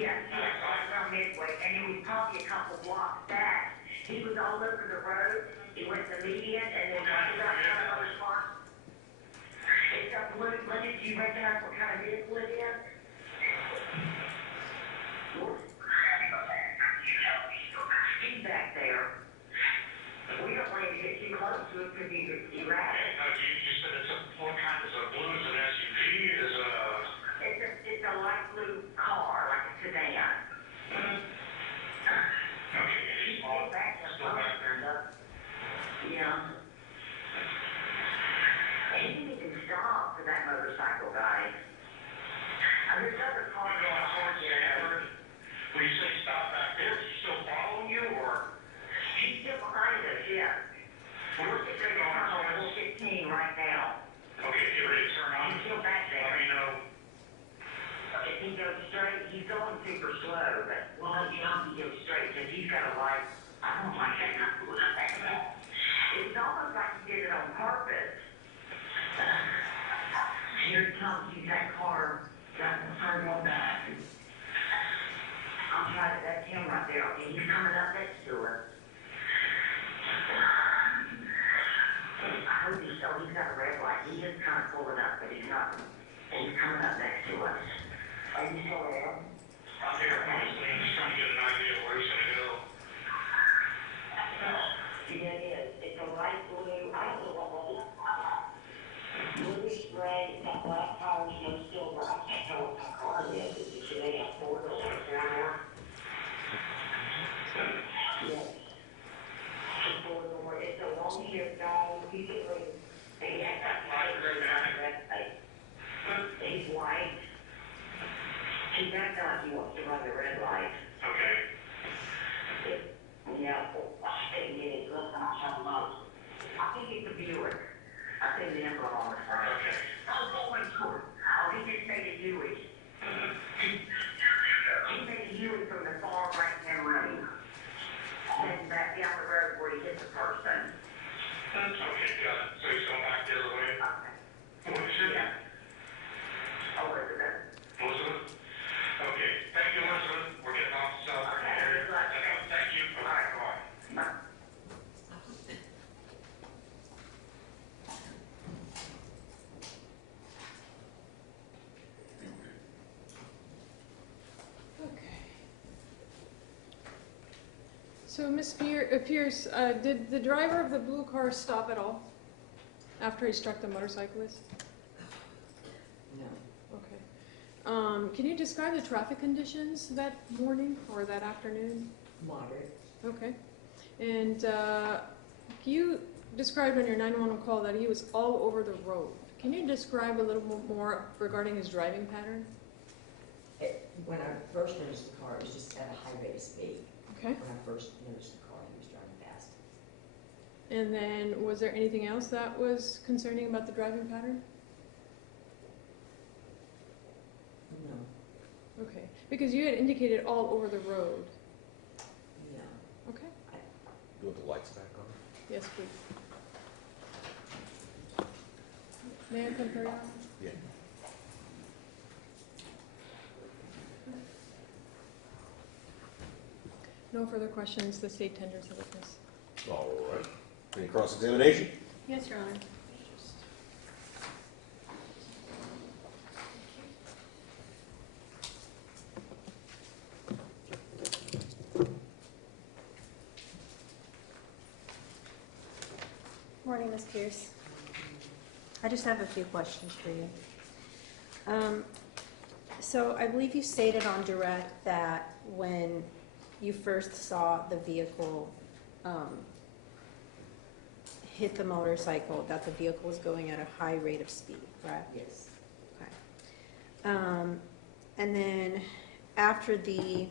Yeah, right around Midway, and he was probably a couple blocks back. He was all over the road, he went to median, and then right about another spot. It's a blue, did you recognize what kind of vehicle it is? He's back there. We don't want him to get too close to it because he's erratic. You said it's what kind, is it a blue, is it an SUV, is it a... It's a light blue car, like a sedan. Okay, He's it's small, still back there. still back there. Yeah. He didn't even stop for that motorcycle guy. There's other cars going towards there. When you say stop back there, is he still following you, or? He's still behind us, yeah. We're sitting on 415 right now. Okay, get ready to turn on. He's still back Let there. me know. If he goes straight, he's going super slow, but well, you know, he goes straight because he's got a light. I don't like that. It's almost like he did it on purpose. Here he comes, he's that car, got the front one back. I'm trying to, that's him right there, okay, he's coming up next to us. I hope he's still He backed out, he wants to run the red light. Okay. Yeah, I didn't get it, look, I'm talking about, I think it's a Buick. I think the emblem on the front. Okay. I'm going to it. Oh, he just made a Buick. He made a Buick from the far right-hand lane. Heading back down the road where he hit the person. Okay, got it. So he's going back the other way? What is it? Yeah. Elizabeth. Elizabeth? Okay, thank you, Elizabeth. We're getting off the south Okay, area. good luck. Thank you. All right, bye. Okay. So, Ms. Pierce, did the driver of the blue car stop at all after he struck the motorcyclist? No. Okay. Can you describe the traffic conditions that morning or that afternoon? Moderate. Okay. And you described on your 911 call that he was all over the road. Can you describe a little more regarding his driving pattern? When I first noticed the car, it was just at a high rate of speed. Okay. When I first noticed the car, he was driving fast. And then was there anything else that was concerning about the driving pattern? No. Okay. Because you had indicated all over the road. No. Okay. You want the lights back on? Yes, please. May I confer, Your Honor? Yeah. No further questions. The state tenders the witness. All right. Any cross-examination? Yes, Your Honor. Morning, Ms. Pierce. I just have a few questions for you. So I believe you stated on direct that when you first saw the vehicle hit the motorcycle, that the vehicle was going at a high rate of speed, correct? Yes. Okay. And then after the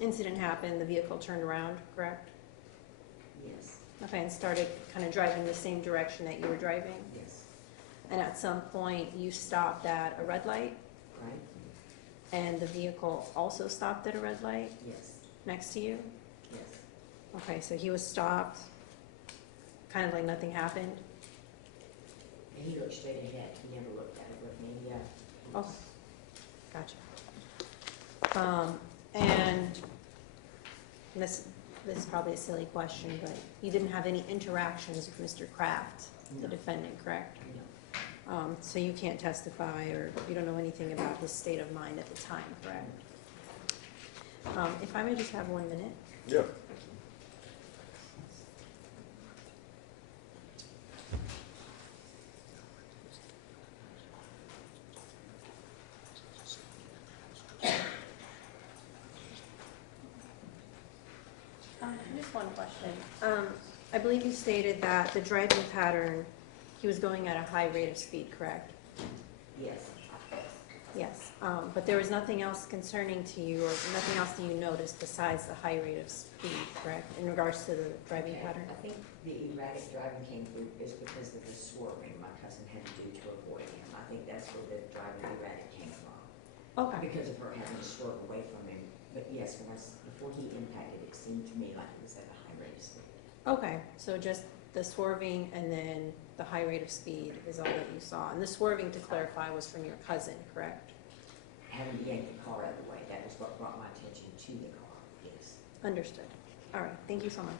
incident happened, the vehicle turned around, correct? Yes. Okay, and started kind of driving the same direction that you were driving? Yes. And at some point, you stopped at a red light, Right? and the vehicle also stopped at a red light Yes. next to you? Yes. Okay, so he was stopped, kind of like nothing happened? And he looked straight ahead. He never looked at it with me. Yeah. He Okay, was- gotcha. And this is probably a silly question, but you didn't have any interactions with Mr. Kraft, the No. defendant, correct? No. So you can't testify, or you don't know anything about his state of mind at the time, correct? If I may just have 1 minute. Yeah. Just one question. I believe you stated that the driving pattern, he was going at a high rate of speed, correct? Yes. Yes, but there was nothing else concerning to you, or nothing else that you noticed besides the high rate of speed, correct, in regards to the driving Okay, pattern? I think the erratic driving came through is because of the swerving my cousin had to do to avoid him. I think that's where the driving erratic came from. Okay, Because of her having to swerve away from him. But yes, before he impacted, it seemed to me like it was at a high rate of speed. okay, so just the swerving and then the high rate of speed is all that you saw. And the swerving, to clarify, was from your cousin, correct? Having to yank the car out of the way, that was what brought my attention to the car, yes. Understood. All right, thank you so much.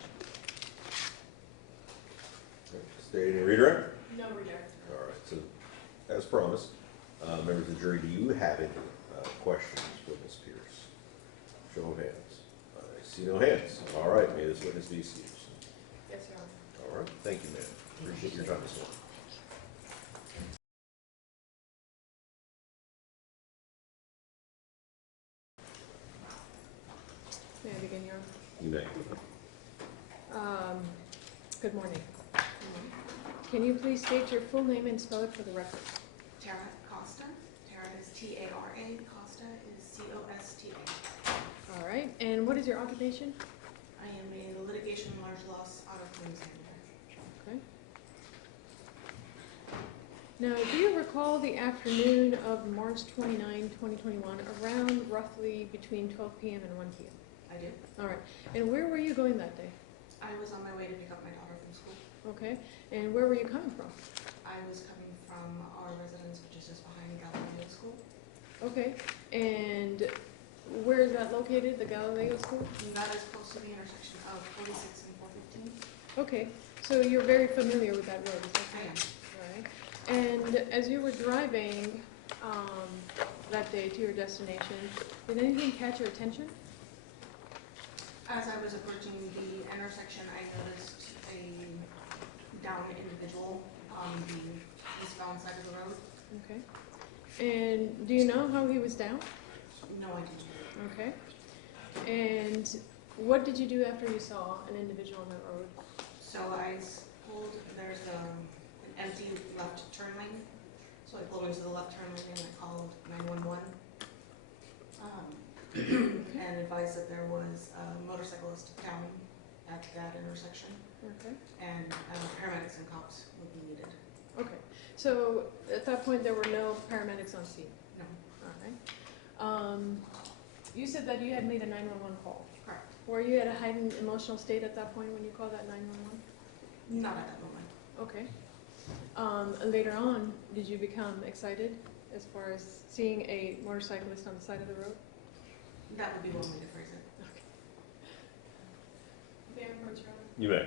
State any redirect? No redirect. All right, so as promised, members of the jury, do you have any questions for Ms. Pierce? Show of hands. I see no hands. All right, may this witness be excused. Yes, Your Honor. All right, thank you, ma'am. Appreciate your time this morning. May I begin, Your You may. Honor? Good morning. Can you please state your full name and spell it for the record? Tara Costa. Tara is Tara, Costa right, and what is your occupation? I am a litigation large loss auto claims handler. Okay. Now, do you recall the afternoon of March 29, 2021, around roughly between 12 p.m. and 1 p.m.? I do. All right, and where were you going that day? I was on my way to pick up my daughter from school. Okay, and where were you coming from? I was coming from our residence, which is just behind Galileo School. Okay, and where is that located, the Galileo School? And that is close to the intersection of 46 and 415. Okay, so you're very familiar with that road, is that I am. correct? All right. And as you were driving that day to your destination, did anything catch your attention? As I was approaching the intersection, I noticed a downed individual on the eastbound side of the road. Okay. And do you know how he was down? No, I didn't. Okay. And what did you do after you saw an individual on the road? So I pulled, there's an empty left turn lane. So I pulled into the left turn lane and I called 911. And advised that there was a motorcyclist down at that intersection. Okay. And paramedics and cops would be needed. Okay. So at that point, there were no paramedics on scene? No. All right. You said that you had made a 911 call. Correct. Were you at a heightened emotional state at that point when you called that 911? Not at that moment. Okay. Later on, did you become excited as far as seeing a motorcyclist on the side of the road? That would be one way to phrase it. Mayor Pro Tem. You may.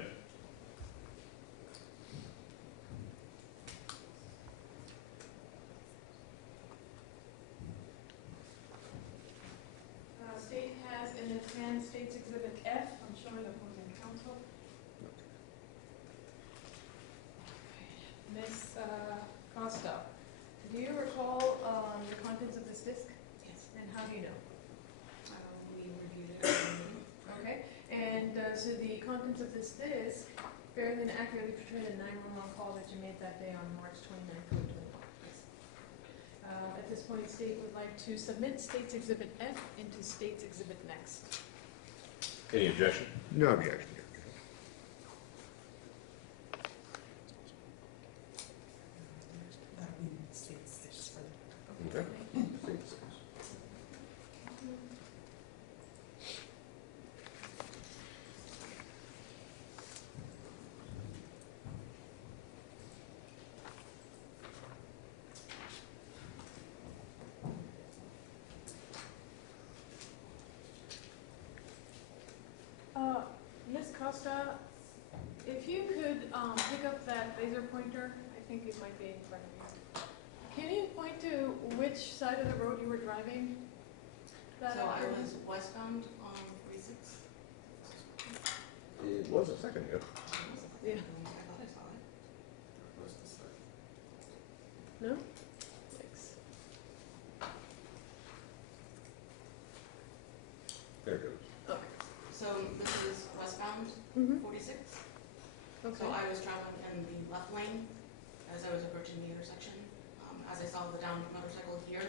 State has in its hand State's Exhibit F. I'm showing opposing counsel. Ms. Costa, do you recall the contents of this disc? Yes. And how do you know? We reviewed it. Okay, and so the contents of this disc fairly and accurately portray the 911 call that you made that day on March 29, 2021. At this point, State would like to submit State's Exhibit F into State's Exhibit Next. Any objection? No objection. Okay. Ms. Costa, if you could pick up that laser pointer, I think it might be in front of you. Can you point to which side of the road you were driving? So I was westbound on 46. It was a second ago. Yeah. I thought I saw it. No? Thanks. There it goes. Okay. So this is westbound Mm-hmm. 46. Okay. So I was traveling in the left lane as I was approaching the intersection. As I saw the downed motorcycle here,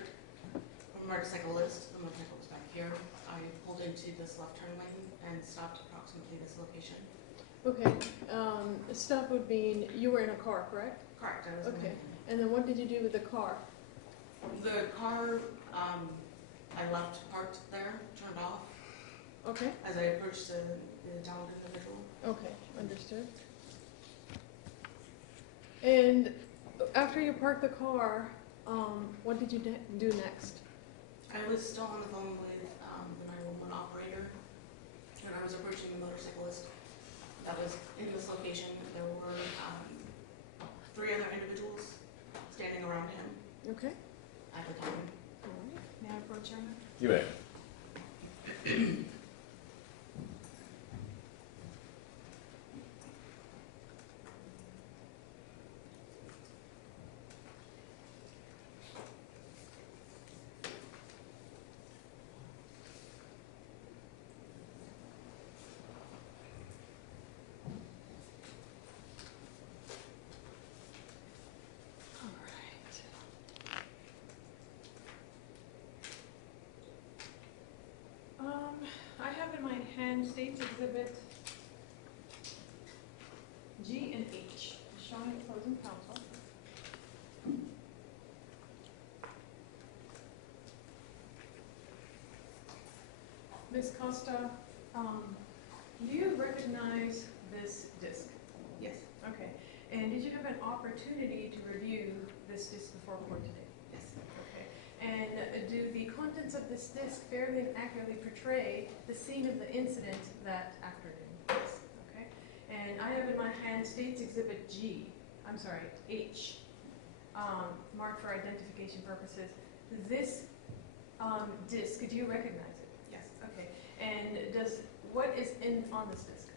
motorcyclist, the motorcycle was back here. I pulled into this left turn lane and stopped approximately this location. Okay. Stop would mean you were in a car, correct? Correct, I was in Okay. the- And then what did you do with the car? The car, I left parked there, turned off. Okay. As I approached the downed individual. Okay, understood. And after you parked the car, what did you do next? I was still on the phone with the 911 operator when I was approaching the motorcyclist that was in this location. There were 3 other individuals standing around him Okay. at the time. All right. May I approach him? You may. All right. States Exhibit G and H, showing opposing counsel. Ms. Costa, do you recognize this disc? Yes, Okay. And did you have an opportunity to review this disc before court today? yes, Okay. And do the contents of this disc fairly and accurately portray the scene of the incident that afternoon? yes, Okay. And I have in my hand State's Exhibit H, marked for identification purposes. This disc, do you recognize it? yes. Okay. And what is on this disc?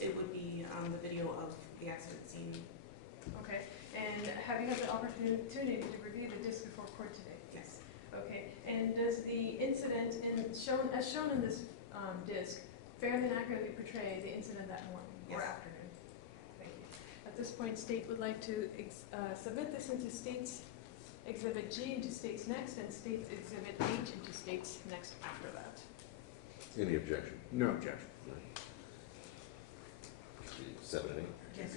It would be the video of the accident scene. Okay. And have you had the opportunity to review the disc before court today? Yes, Okay. And does the incident as shown in this disc fairly and accurately portray the incident that morning or Yes. afternoon? Thank you. At this point, State would like to submit this into State's Exhibit G into State's Next and State's Exhibit H into State's Next after that. Any objection? No objection. 7 and 8. yes.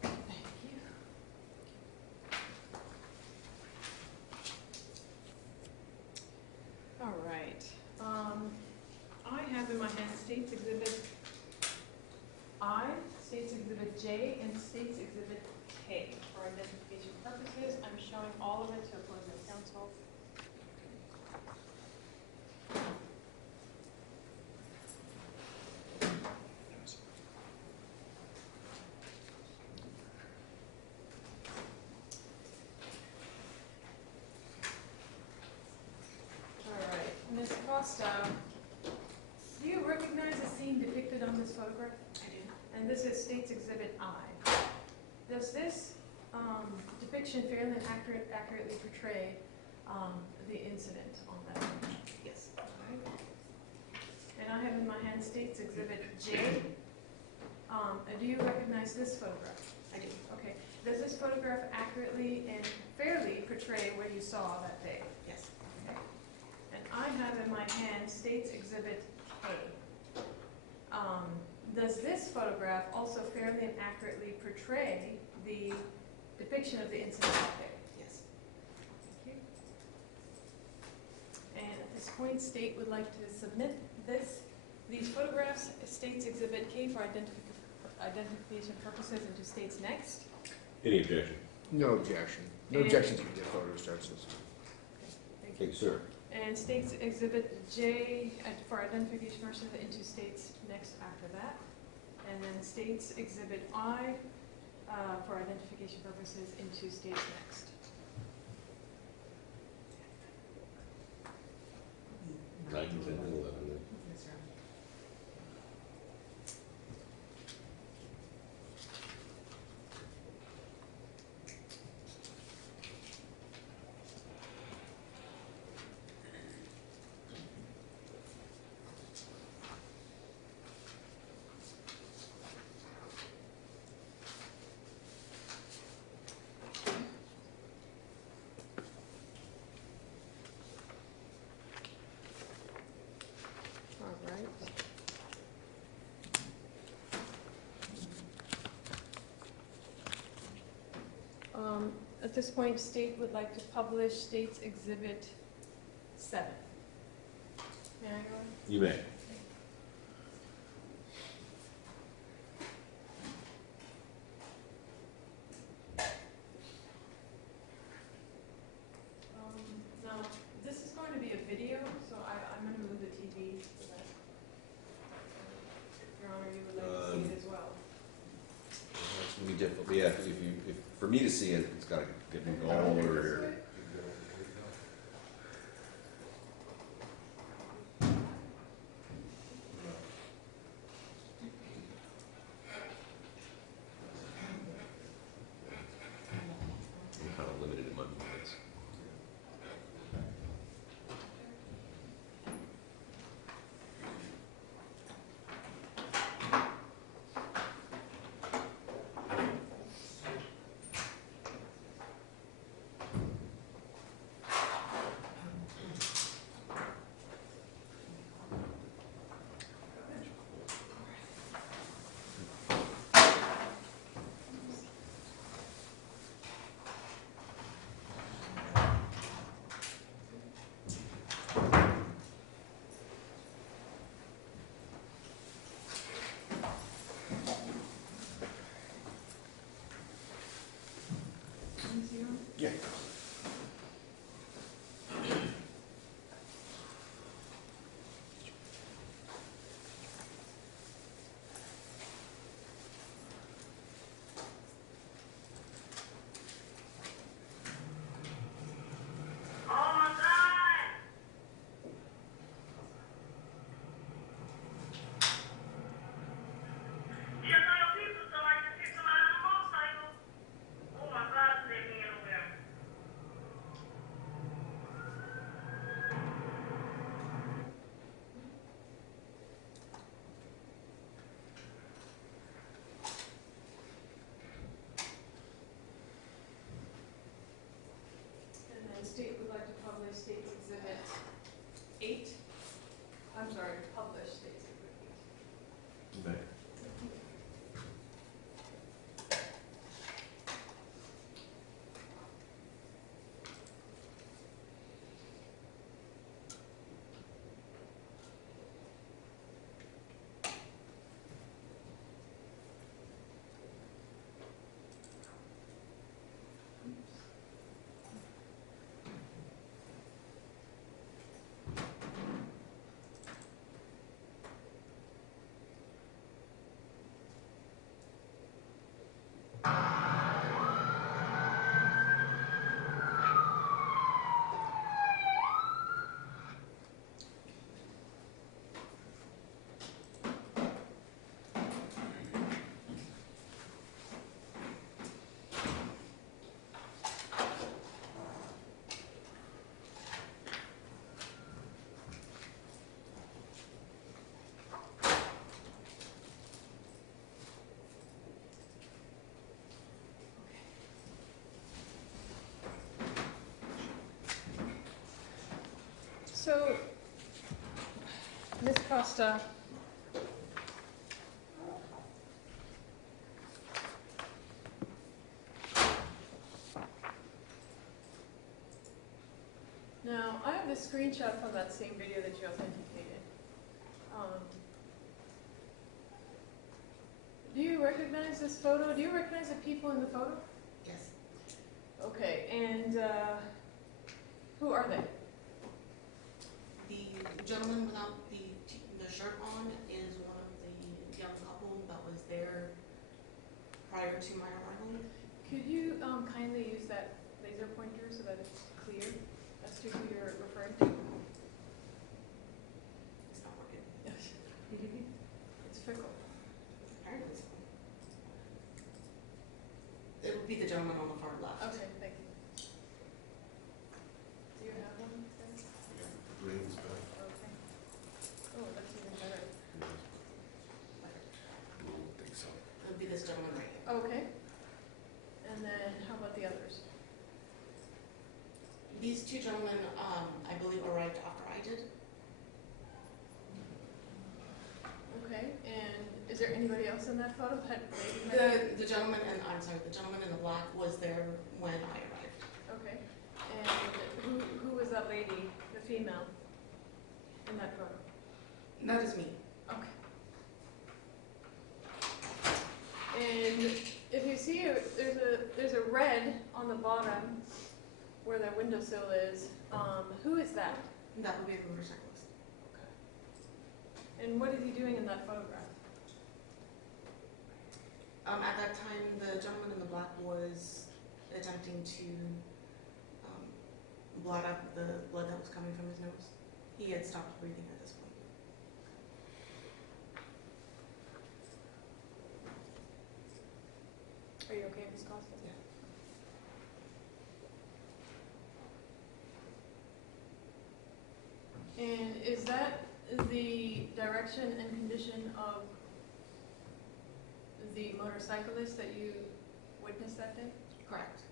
Thank you. All right. I have in my hand State's Exhibit I, State's Exhibit J, and State's Exhibit K. For identification purposes, I'm showing all of it to opposing counsel. All right, Ms. Costa, do you recognize the scene depicted on this photograph? I do. And this is State's Exhibit I. Does this depiction fairly and accurately portray the incident on that image? Yes, Alright. And I have in my hand State's Exhibit J. Do you recognize this photograph? I do. Okay. Does this photograph accurately and fairly portray what you saw that day? Yes, Okay. And I have in my hand State's Exhibit K. Does this photograph also fairly and accurately portray the depiction of the incident that day? yes. Thank you. And at this point, State would like to submit these photographs, State's Exhibit K for identification purposes into State's Next. Any objection? No objection. No And- objection to the photo starts this. Thank you. Thank you, sir. And State's Exhibit J for identification purposes into State's Next after that. And then State's Exhibit I for identification purposes into State's Next. 9, 10, and 11. Yes, sir. All right. At this point, State would like to publish State's Exhibit 7. May I go on? You may. Now, this is going to be a video, so I'm going to move the TV so that, Your Honor, you would like to see it as well. It's gonna be difficult. Yeah, if for me to see it, it's gotta get moved all over here. I'm kind of limited in my movements. Yeah. Oh my God! Just like people started to see somebody on a motorcycle. Oh my God, let me in over there. And then state would like to publish State's Exhibit 8. I'm sorry, publish State's Exhibit 8. Okay. So, Ms. Costa, now I have this screenshot from that same video that you authenticated. Do you recognize this photo? Do you recognize the people in the photo? Yes. Okay, and who are they? The gentleman without the shirt on is one of the young couple that was there prior to my arrival. Could you kindly use that laser pointer so that it's clear as to who you're referring to? It's not working. It's fickle. Apparently so. It would be the gentleman on the far left. Okay, thank you. Do you have one? Then? Green's back. Okay. Oh, that's even better. I don't think so. It would be this gentleman right here. Okay. And then how about the others? These two gentlemen, I believe, arrived after I did. Okay, and is there anybody else in that photo? Had maybe met? The gentleman, and I'm sorry, the gentleman in the black was there when I arrived. Okay, and who was that lady, the female, in that photo? That is me. Okay. And if you see, there's a red on the bottom where the windowsill is. Who is that? That would be a motorcyclist. And what is he doing in that photograph? At that time, the gentleman in the black was attempting to blot out the blood that was coming from his nose. He had stopped breathing at this point. Are you okay, Ms. Costa? Yeah. And is that the direction and condition of the motorcyclist that you witnessed that day? Correct.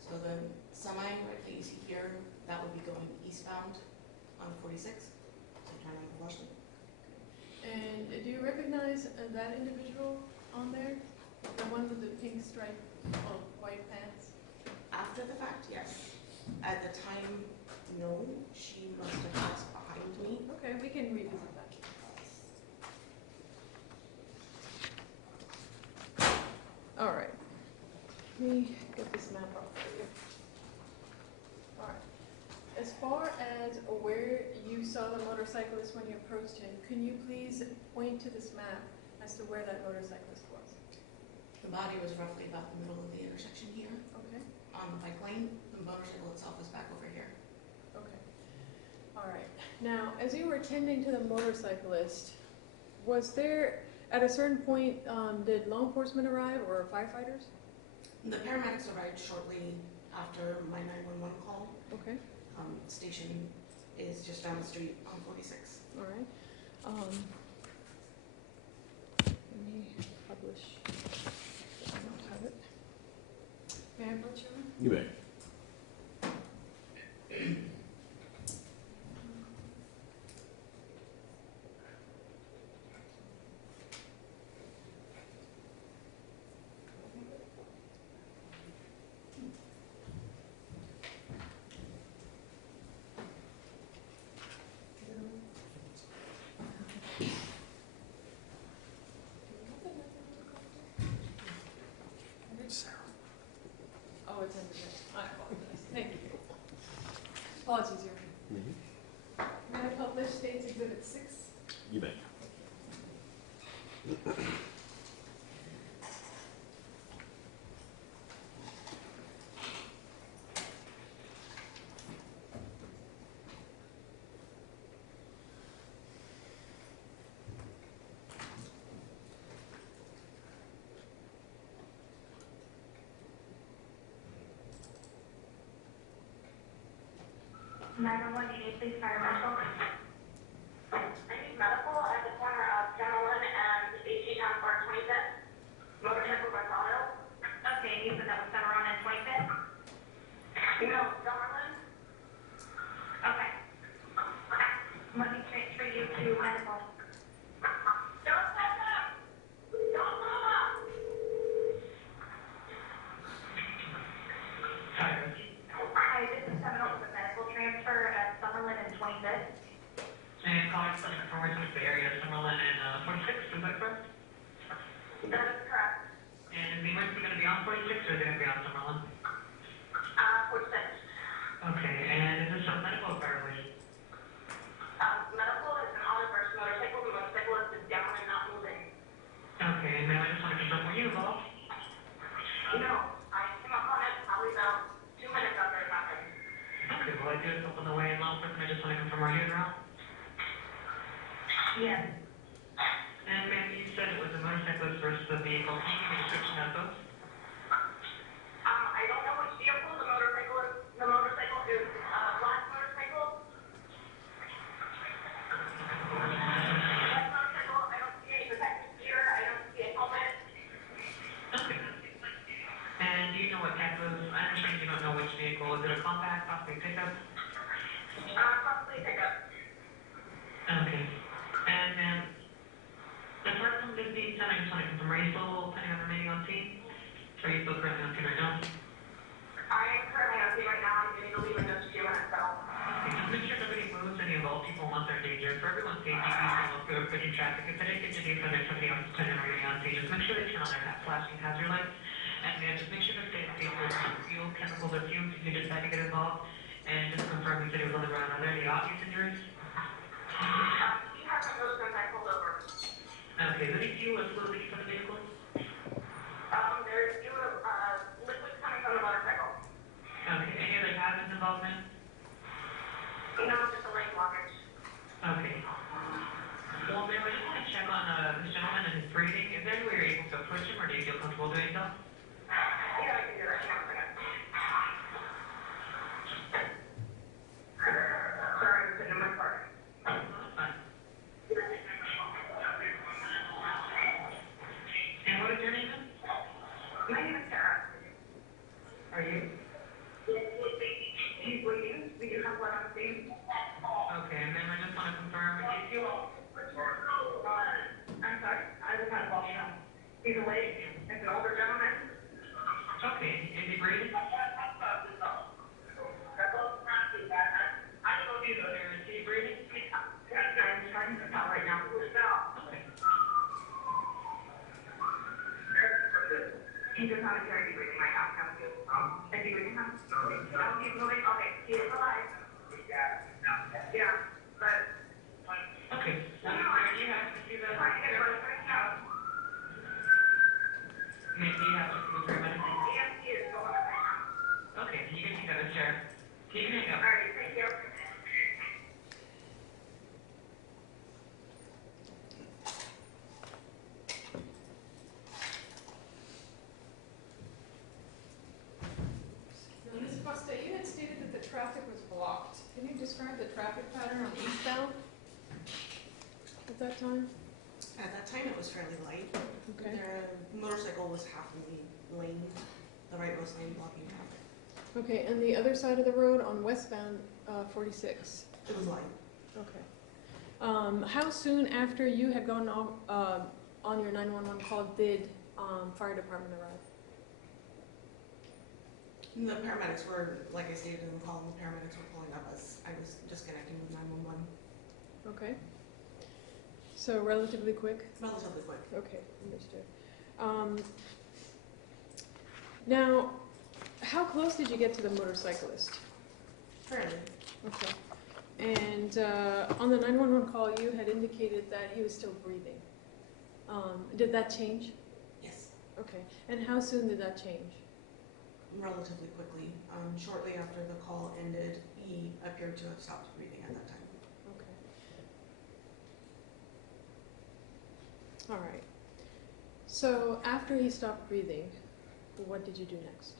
So the semi right that you see here, that would be going eastbound on 46. So turn on the left. And do you recognize that individual on there? The one with the pink stripe of white pants? After the fact, yes. At the time, no. She must have passed behind me. Okay, we can revisit that. All right. Let me get this map up for you. motorcyclist when you approached him. Can you please point to this map as to where that motorcyclist was? The body was roughly about the middle of the intersection here Okay, on the bike lane. The motorcycle itself is back over here. okay. All right. Now, as you were attending to the motorcyclist, was there, at a certain point, did law enforcement arrive or firefighters? The paramedics arrived shortly after my 911 call. Okay, Station is just down the street on 46. all right. Let me publish. I don't have it. May I approach you? You may. Oh, it's under this. I apologize. Thank you. Apologies, Your Honor. May I publish State's Exhibit 6? You may. Nine-one-one, you need please fire marshal. I need medical at the corner of Gentleman and HG Town Park 25th. Motorcycle Gonzalo. Okay, you said that was Cimarron and 25th? No, Summerlin. Okay. Let me transfer you to medical. Don't step up! Don't move up! Hi, this is Seminole with medical transfer at Summerlin and 25th. And calling for the information of the area, Summerlin and 46, is that correct? That is correct. And is the emergency going to be on 46 or is it going to be on Summerlin? 46. Okay, and is this a medical or paramedic? Medical is an auto-burst motorcycle. The motorcyclist is down and not moving. Okay, and then I just want to confirm, were you involved? No, I came up on it probably about 2 minutes after it happened. Okay, well, I do have something away in law enforcement, I just want to confirm, are you in route? Yes. And ma'am, you said it was a motorcyclist versus a vehicle, can you give me a description of those? I don't know which vehicle the motorcycle is. The motorcycle is a black motorcycle. Black motorcycle, I don't see any protective gear. I don't see a helmet. Okay. And do you know what type of, I understand you don't know which vehicle, is it a compact, possibly pickup? Possibly pickup. Okay. And then, the person is being sent, I just want to confirm, are you still planning on remaining on scene? Or are you still currently on scene right now? I am currently on scene right now. I'm going to leave in those 2 minutes, so. Okay, just make sure nobody moves any involved people unless they're in danger. For everyone's safety, please don't go pushing traffic. If they get to do something, somebody else is planning on remaining on scene, just make sure they turn on their flashing hazard lights. And then just make sure to stay safe with fuel, chemicals, or fumes if you decide to get involved. And just confirm you said it was on the ground. Are there any obvious injuries? He hasn't moved since I pulled over. Okay, is there any fuel or fluid leaks from the vehicle? There's liquid coming from the motorcycle. Okay, any other hazards involved, ma'am? No, just a lane blockage. Okay. Well, ma'am, I just want to check on this gentleman and his breathing. Is there any way you're able to approach him, or do you feel comfortable doing so? Yeah, I can do that. Hang on a second. Sorry, I'm sitting in my car. No, that's fine. And what is your name, ma'am? My name is Sarah. Are you? He's bleeding. We do have blood on the scene. Okay, and then I just want to confirm, if you I'm sorry. I just had a ball shot. He's awake. It's an older gentleman. okay, is he breathing? I don't know either. Is he breathing? I'm trying to tell right now. Okay. He does not appear to be breathing right now. Is he breathing now? No, he's moving. Okay, he is alive. Yeah, but at that time? At that time, it was fairly light. Okay. The motorcycle was half in the lane, the rightmost lane blocking traffic. Okay, and the other side of the road on westbound 46? It was light. Okay. How soon after you had gone off, on your 911 call did fire department arrive? The paramedics were, like I stated in the call, the paramedics were pulling up as I was disconnecting with 911. Okay. So relatively quick? Relatively quick. Okay, understood. Now, how close did you get to the motorcyclist? Fairly. Okay. And on the 911 call, you had indicated that he was still breathing. Did that change? Yes. Okay. And how soon did that change? Relatively quickly. Shortly after the call ended, he appeared to have stopped breathing at that time. Okay. All right. So after he stopped breathing, what did you do next?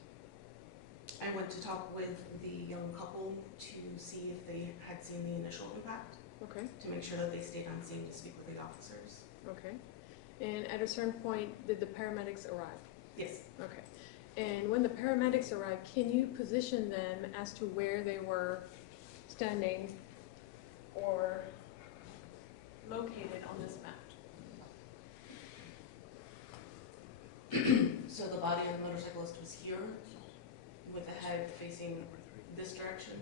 I went to talk with the young couple to see if they had seen the initial impact, Okay. to make sure that they stayed on scene to speak with the officers. Okay. And at a certain point, did the paramedics arrive? Yes. Okay. And when the paramedics arrived, can you position them as to where they were standing or located on this map? So the body of the motorcyclist was here, with the head facing this direction.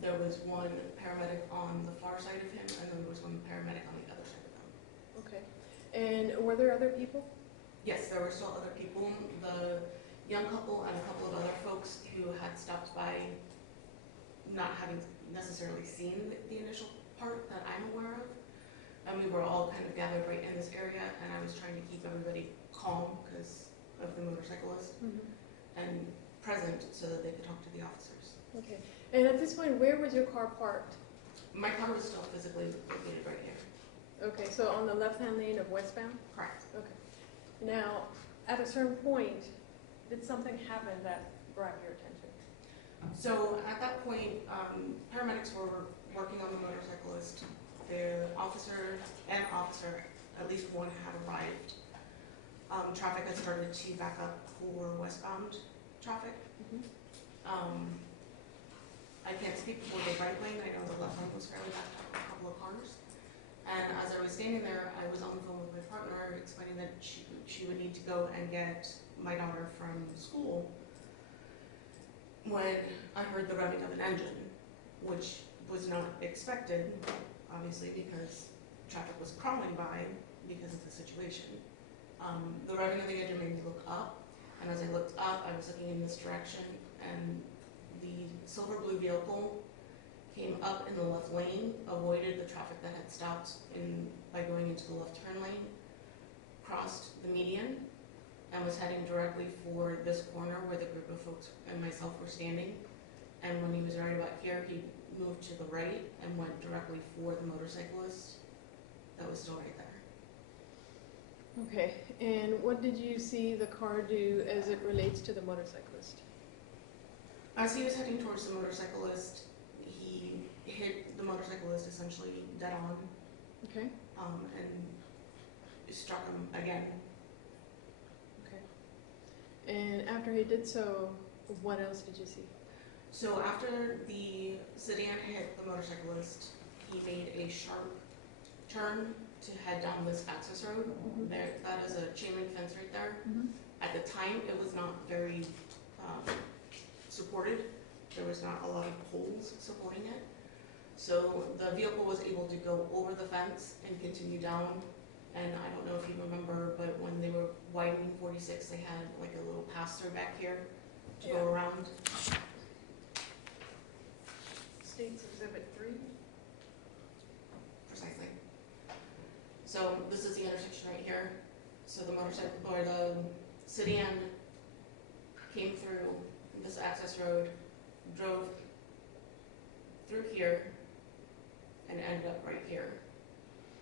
There was one paramedic on the far side of him, and then there was one paramedic on the other side of him. Okay. And were there other people? Yes, there were still other people. The young couple and a couple of other folks who had stopped by, not having necessarily seen the initial part that I'm aware of. And we were all kind of gathered right in this area, and I was trying to keep everybody calm because of the motorcyclist, and present so that they could talk to the officers. Okay. And at this point, where was your car parked? My car was still physically located right here. Okay, so on the left-hand lane of westbound? Correct. Okay. Now, at a certain point, did something happen that brought your attention? So at that point, paramedics were working on the motorcyclist. The officer, at least one had arrived. Traffic had started to back up for westbound traffic. I can't speak for the right lane. I know the left lane was fairly backed up with a couple of cars. And as I was standing there, I was on the phone with my partner explaining that she would need to go and get my daughter from school when I heard the revving of an engine, which was not expected, obviously, because traffic was crawling by because of the situation. The revving of the engine made me look up, and as I looked up, I was looking in this direction, and the silver blue vehicle came up in the left lane, avoided the traffic that had stopped by going into the left turn lane, crossed the median, and was heading directly for this corner where the group of folks and myself were standing. And when he was right about here, he moved to the right and went directly for the motorcyclist that was still right there. Okay, and what did you see the car do as it relates to the motorcyclist? As he was heading towards the motorcyclist, he hit the motorcyclist essentially dead on, Okay, and struck him again. okay. And after he did so, what else did you see? So after the sedan hit the motorcyclist, he made a sharp turn to head down this access road. There, that is a chain link fence right there. At the time, it was not very supported. There was not a lot of poles supporting it. So the vehicle was able to go over the fence and continue down. And I don't know if you remember, but when they were widening 46, they had like a little pass-through back here to go around. States Exhibit 3. Precisely. So this is the intersection right here. So the motorcycle, or the sedan came through this access road, drove through here, and ended up right here,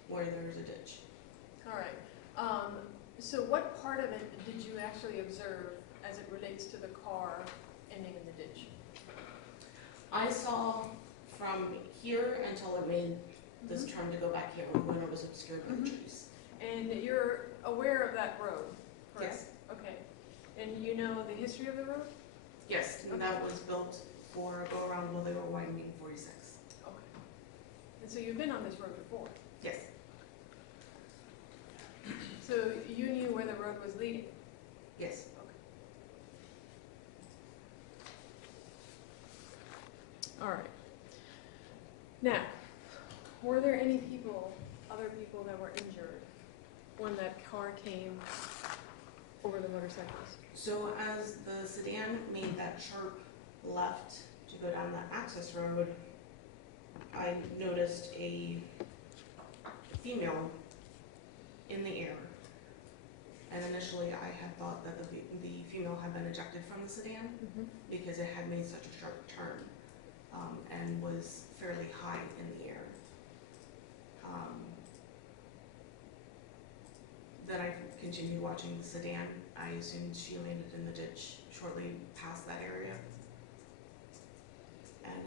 where there's a ditch. All right. So what part of it did you actually observe as it relates to the car ending in the ditch? I saw from here until it made this Mhm. turn to go back here when it was obscured by the Mhm. trees. And you're aware of that road, correct? Yes. Okay. And you know the history of the road? Yes, and that was built for a go-around while they were widening 46. Okay. And so you've been on this road before? Yes, So you knew where the road was leading? yes. All right. Now, were there any people, other people that were injured when that car came over the motorcycles? So as the sedan made that sharp left to go down that access road, I noticed a female in the air. And initially I had thought that the female had been ejected from the sedan because it had made such a sharp turn, and was fairly high in the air. Then I continued watching the sedan. I assumed she landed in the ditch shortly past that area. And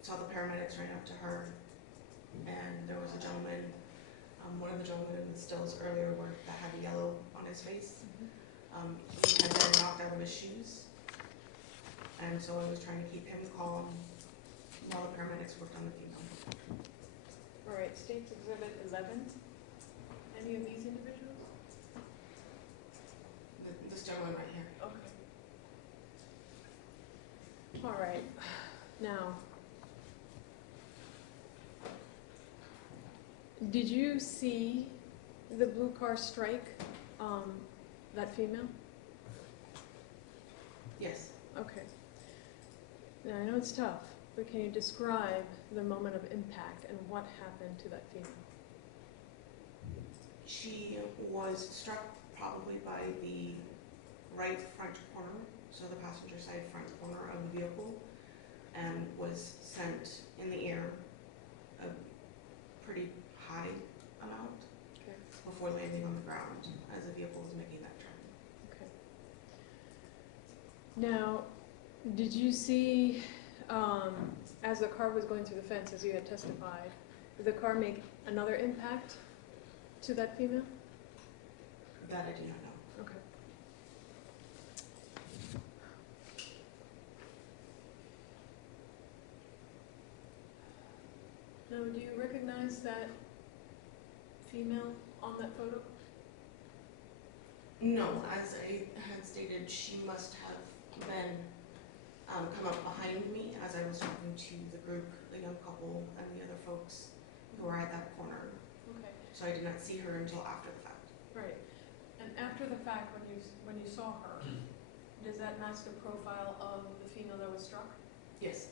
saw the paramedics right up to her. And there was a gentleman, one of the gentlemen in the stills earlier that had yellow on his face. He had been knocked out of his shoes. And so I was trying to keep him calm while the paramedics worked on the female. All right, State's Exhibit 11. Any of these individuals? This gentleman right here. Okay. All right. Now, did you see the blue car strike that female? Yes. Okay. Now, I know it's tough, but can you describe the moment of impact and what happened to that female? She was struck probably by the right front corner, so the passenger side front corner of the vehicle, and was sent in the air a pretty high amount before landing on the ground as the vehicle was making that turn. Okay. Now, did you see, as the car was going through the fence, as you had testified, did the car make another impact to that female? That I do not know. Okay. Now, do you recognize that female on that photo? No, as I had stated, she must have been come up behind me as I was talking to the group, the young couple, and the other folks who were at that corner. Okay. So I did not see her until after the fact. Right. And after the fact, when you saw her, does that match the profile of the female that was struck? Yes.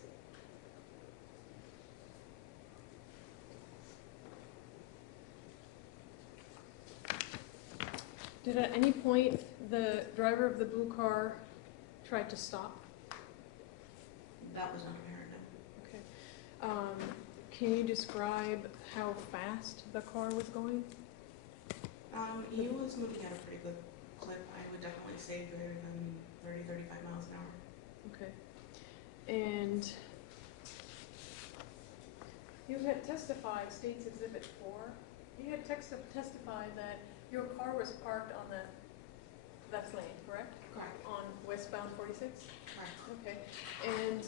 Did at any point the driver of the blue car try to stop? That was not apparent, no. Okay. Can you describe how fast the car was going? He was moving at a pretty good clip. I would definitely say greater than 30, 35 miles an hour. Okay. And you had testified, State's Exhibit 4, you had testified that your car was parked on the left lane, correct? Correct. On westbound 46? Correct. Okay. And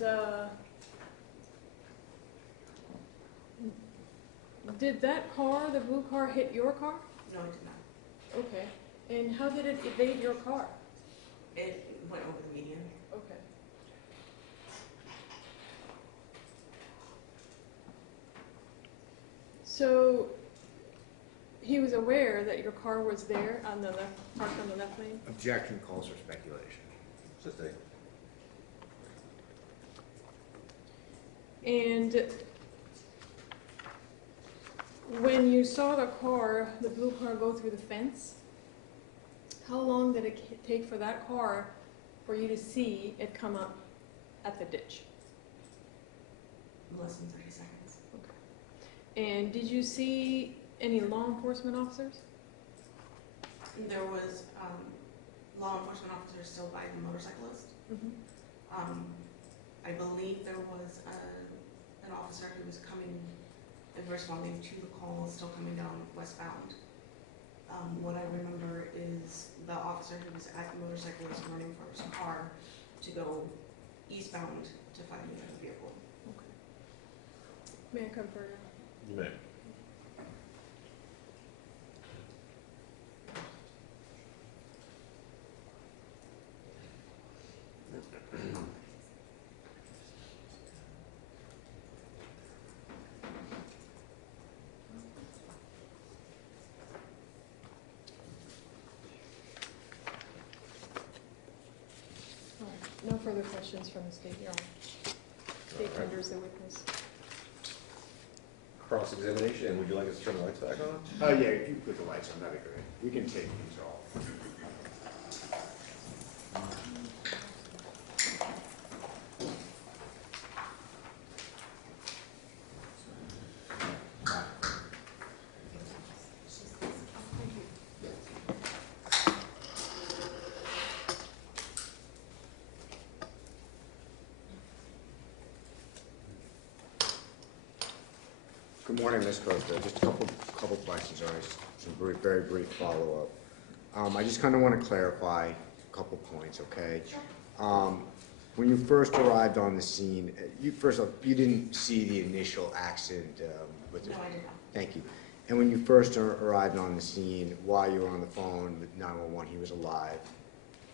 did that car, the blue car, hit your car? No, it did not. Okay. And how did it evade your car? It went over the median. Okay. So he was aware that your car was there on the left, parked on the left lane? Objection calls for speculation. Just a, And when you saw the car, the blue car, go through the fence, how long did it take for that car for you to see it come up at the ditch? Less than 30 seconds. And did you see any law enforcement officers? There was law enforcement officers still by the motorcyclist. I believe there was an officer who was coming and responding to the call still coming down westbound. What I remember is the officer who was at the motorcyclist running for his car to go eastbound to find the other vehicle. May I come further? You may. All right, no further questions from the state, Your Honor. State tenders the witness. Cross-examination, would you like us to turn the lights back on? Oh, yeah, if you put the lights on, that'd be great. We can take these off. Good morning, Ms. Costa. Just a couple questions, all right, just some very brief follow-up. I just kind of want to clarify a couple points, okay? When you first arrived on the scene, first off, you didn't see the initial accident with the... No, I did not. Thank you. And when you first arrived on the scene, while you were on the phone with 911, he was alive.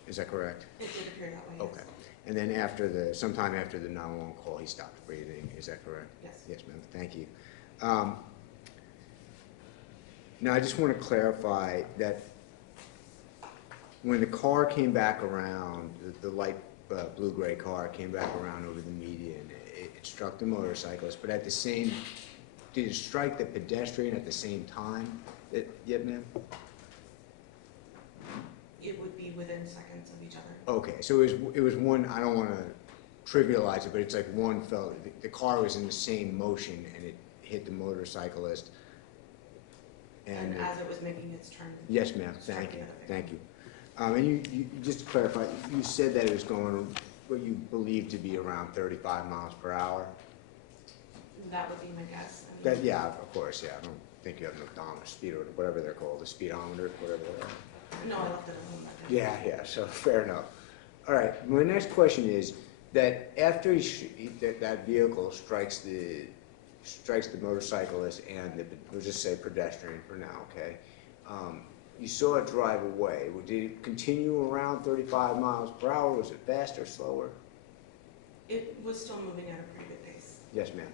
Is that correct? It did appear that way, yes. Okay. And then sometime after the 911 call, he stopped breathing. Is that correct? Yes. Yes, ma'am. Thank you. Now, I just want to clarify that when the car came back around, the light blue-gray car came back around over the median, it struck the motorcyclist, but at the same, did it strike the pedestrian at the same time? Yet, ma'am? It would be within seconds of each other. Okay, so it was one, I don't want to trivialize it, but it's like one fell, the car was in the same motion and it hit the motorcyclist. And as it was making its turn. Yes, ma'am, thank you, thank you. And you, just to clarify, you said that it was going what you believe to be around 35 miles per hour? That would be my guess. I mean, Yeah, of course, yeah, I don't think you have an odometer, speedometer, whatever they're called, the speedometer, whatever they are. No, I left it at home that day. Yeah, so fair enough. All right, my next question is that after that vehicle strikes the motorcyclist and we'll just say pedestrian for now, okay? You saw it drive away. Did it continue around 35 miles per hour? Was it faster, slower? It was still moving at a pretty good pace. Yes, ma'am.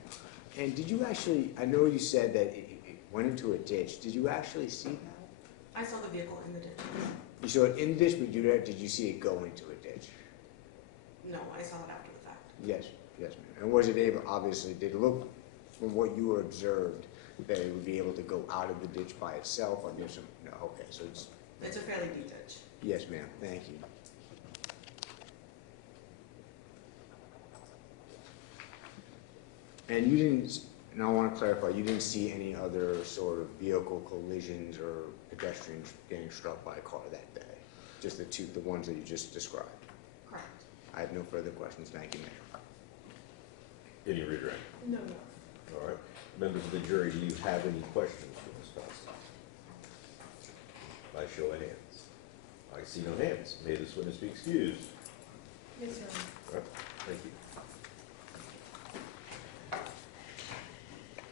And did you actually, I know you said that it went into a ditch. Did you actually see that? I saw the vehicle in the ditch. You saw it in the ditch, but did you see it go into a ditch? No, I saw it after the fact. Yes, yes, ma'am. And was it able, obviously, did it look, from what you observed, that it would be able to go out of the ditch by itself? Or there's some, no, okay, so It's a fairly deep ditch. yes, ma'am, thank you. And you didn't, and I want to clarify, you didn't see any other sort of vehicle collisions or pedestrians getting struck by a car that day? Just the ones that you just described? Correct. I have no further questions, thank you, Mayor. Any redirect? No. All right. Members of the jury, do you have any questions for Ms. Costa? By show of hands. I see no hands. May this witness be excused. Yes, Your Honor. All right. Thank you.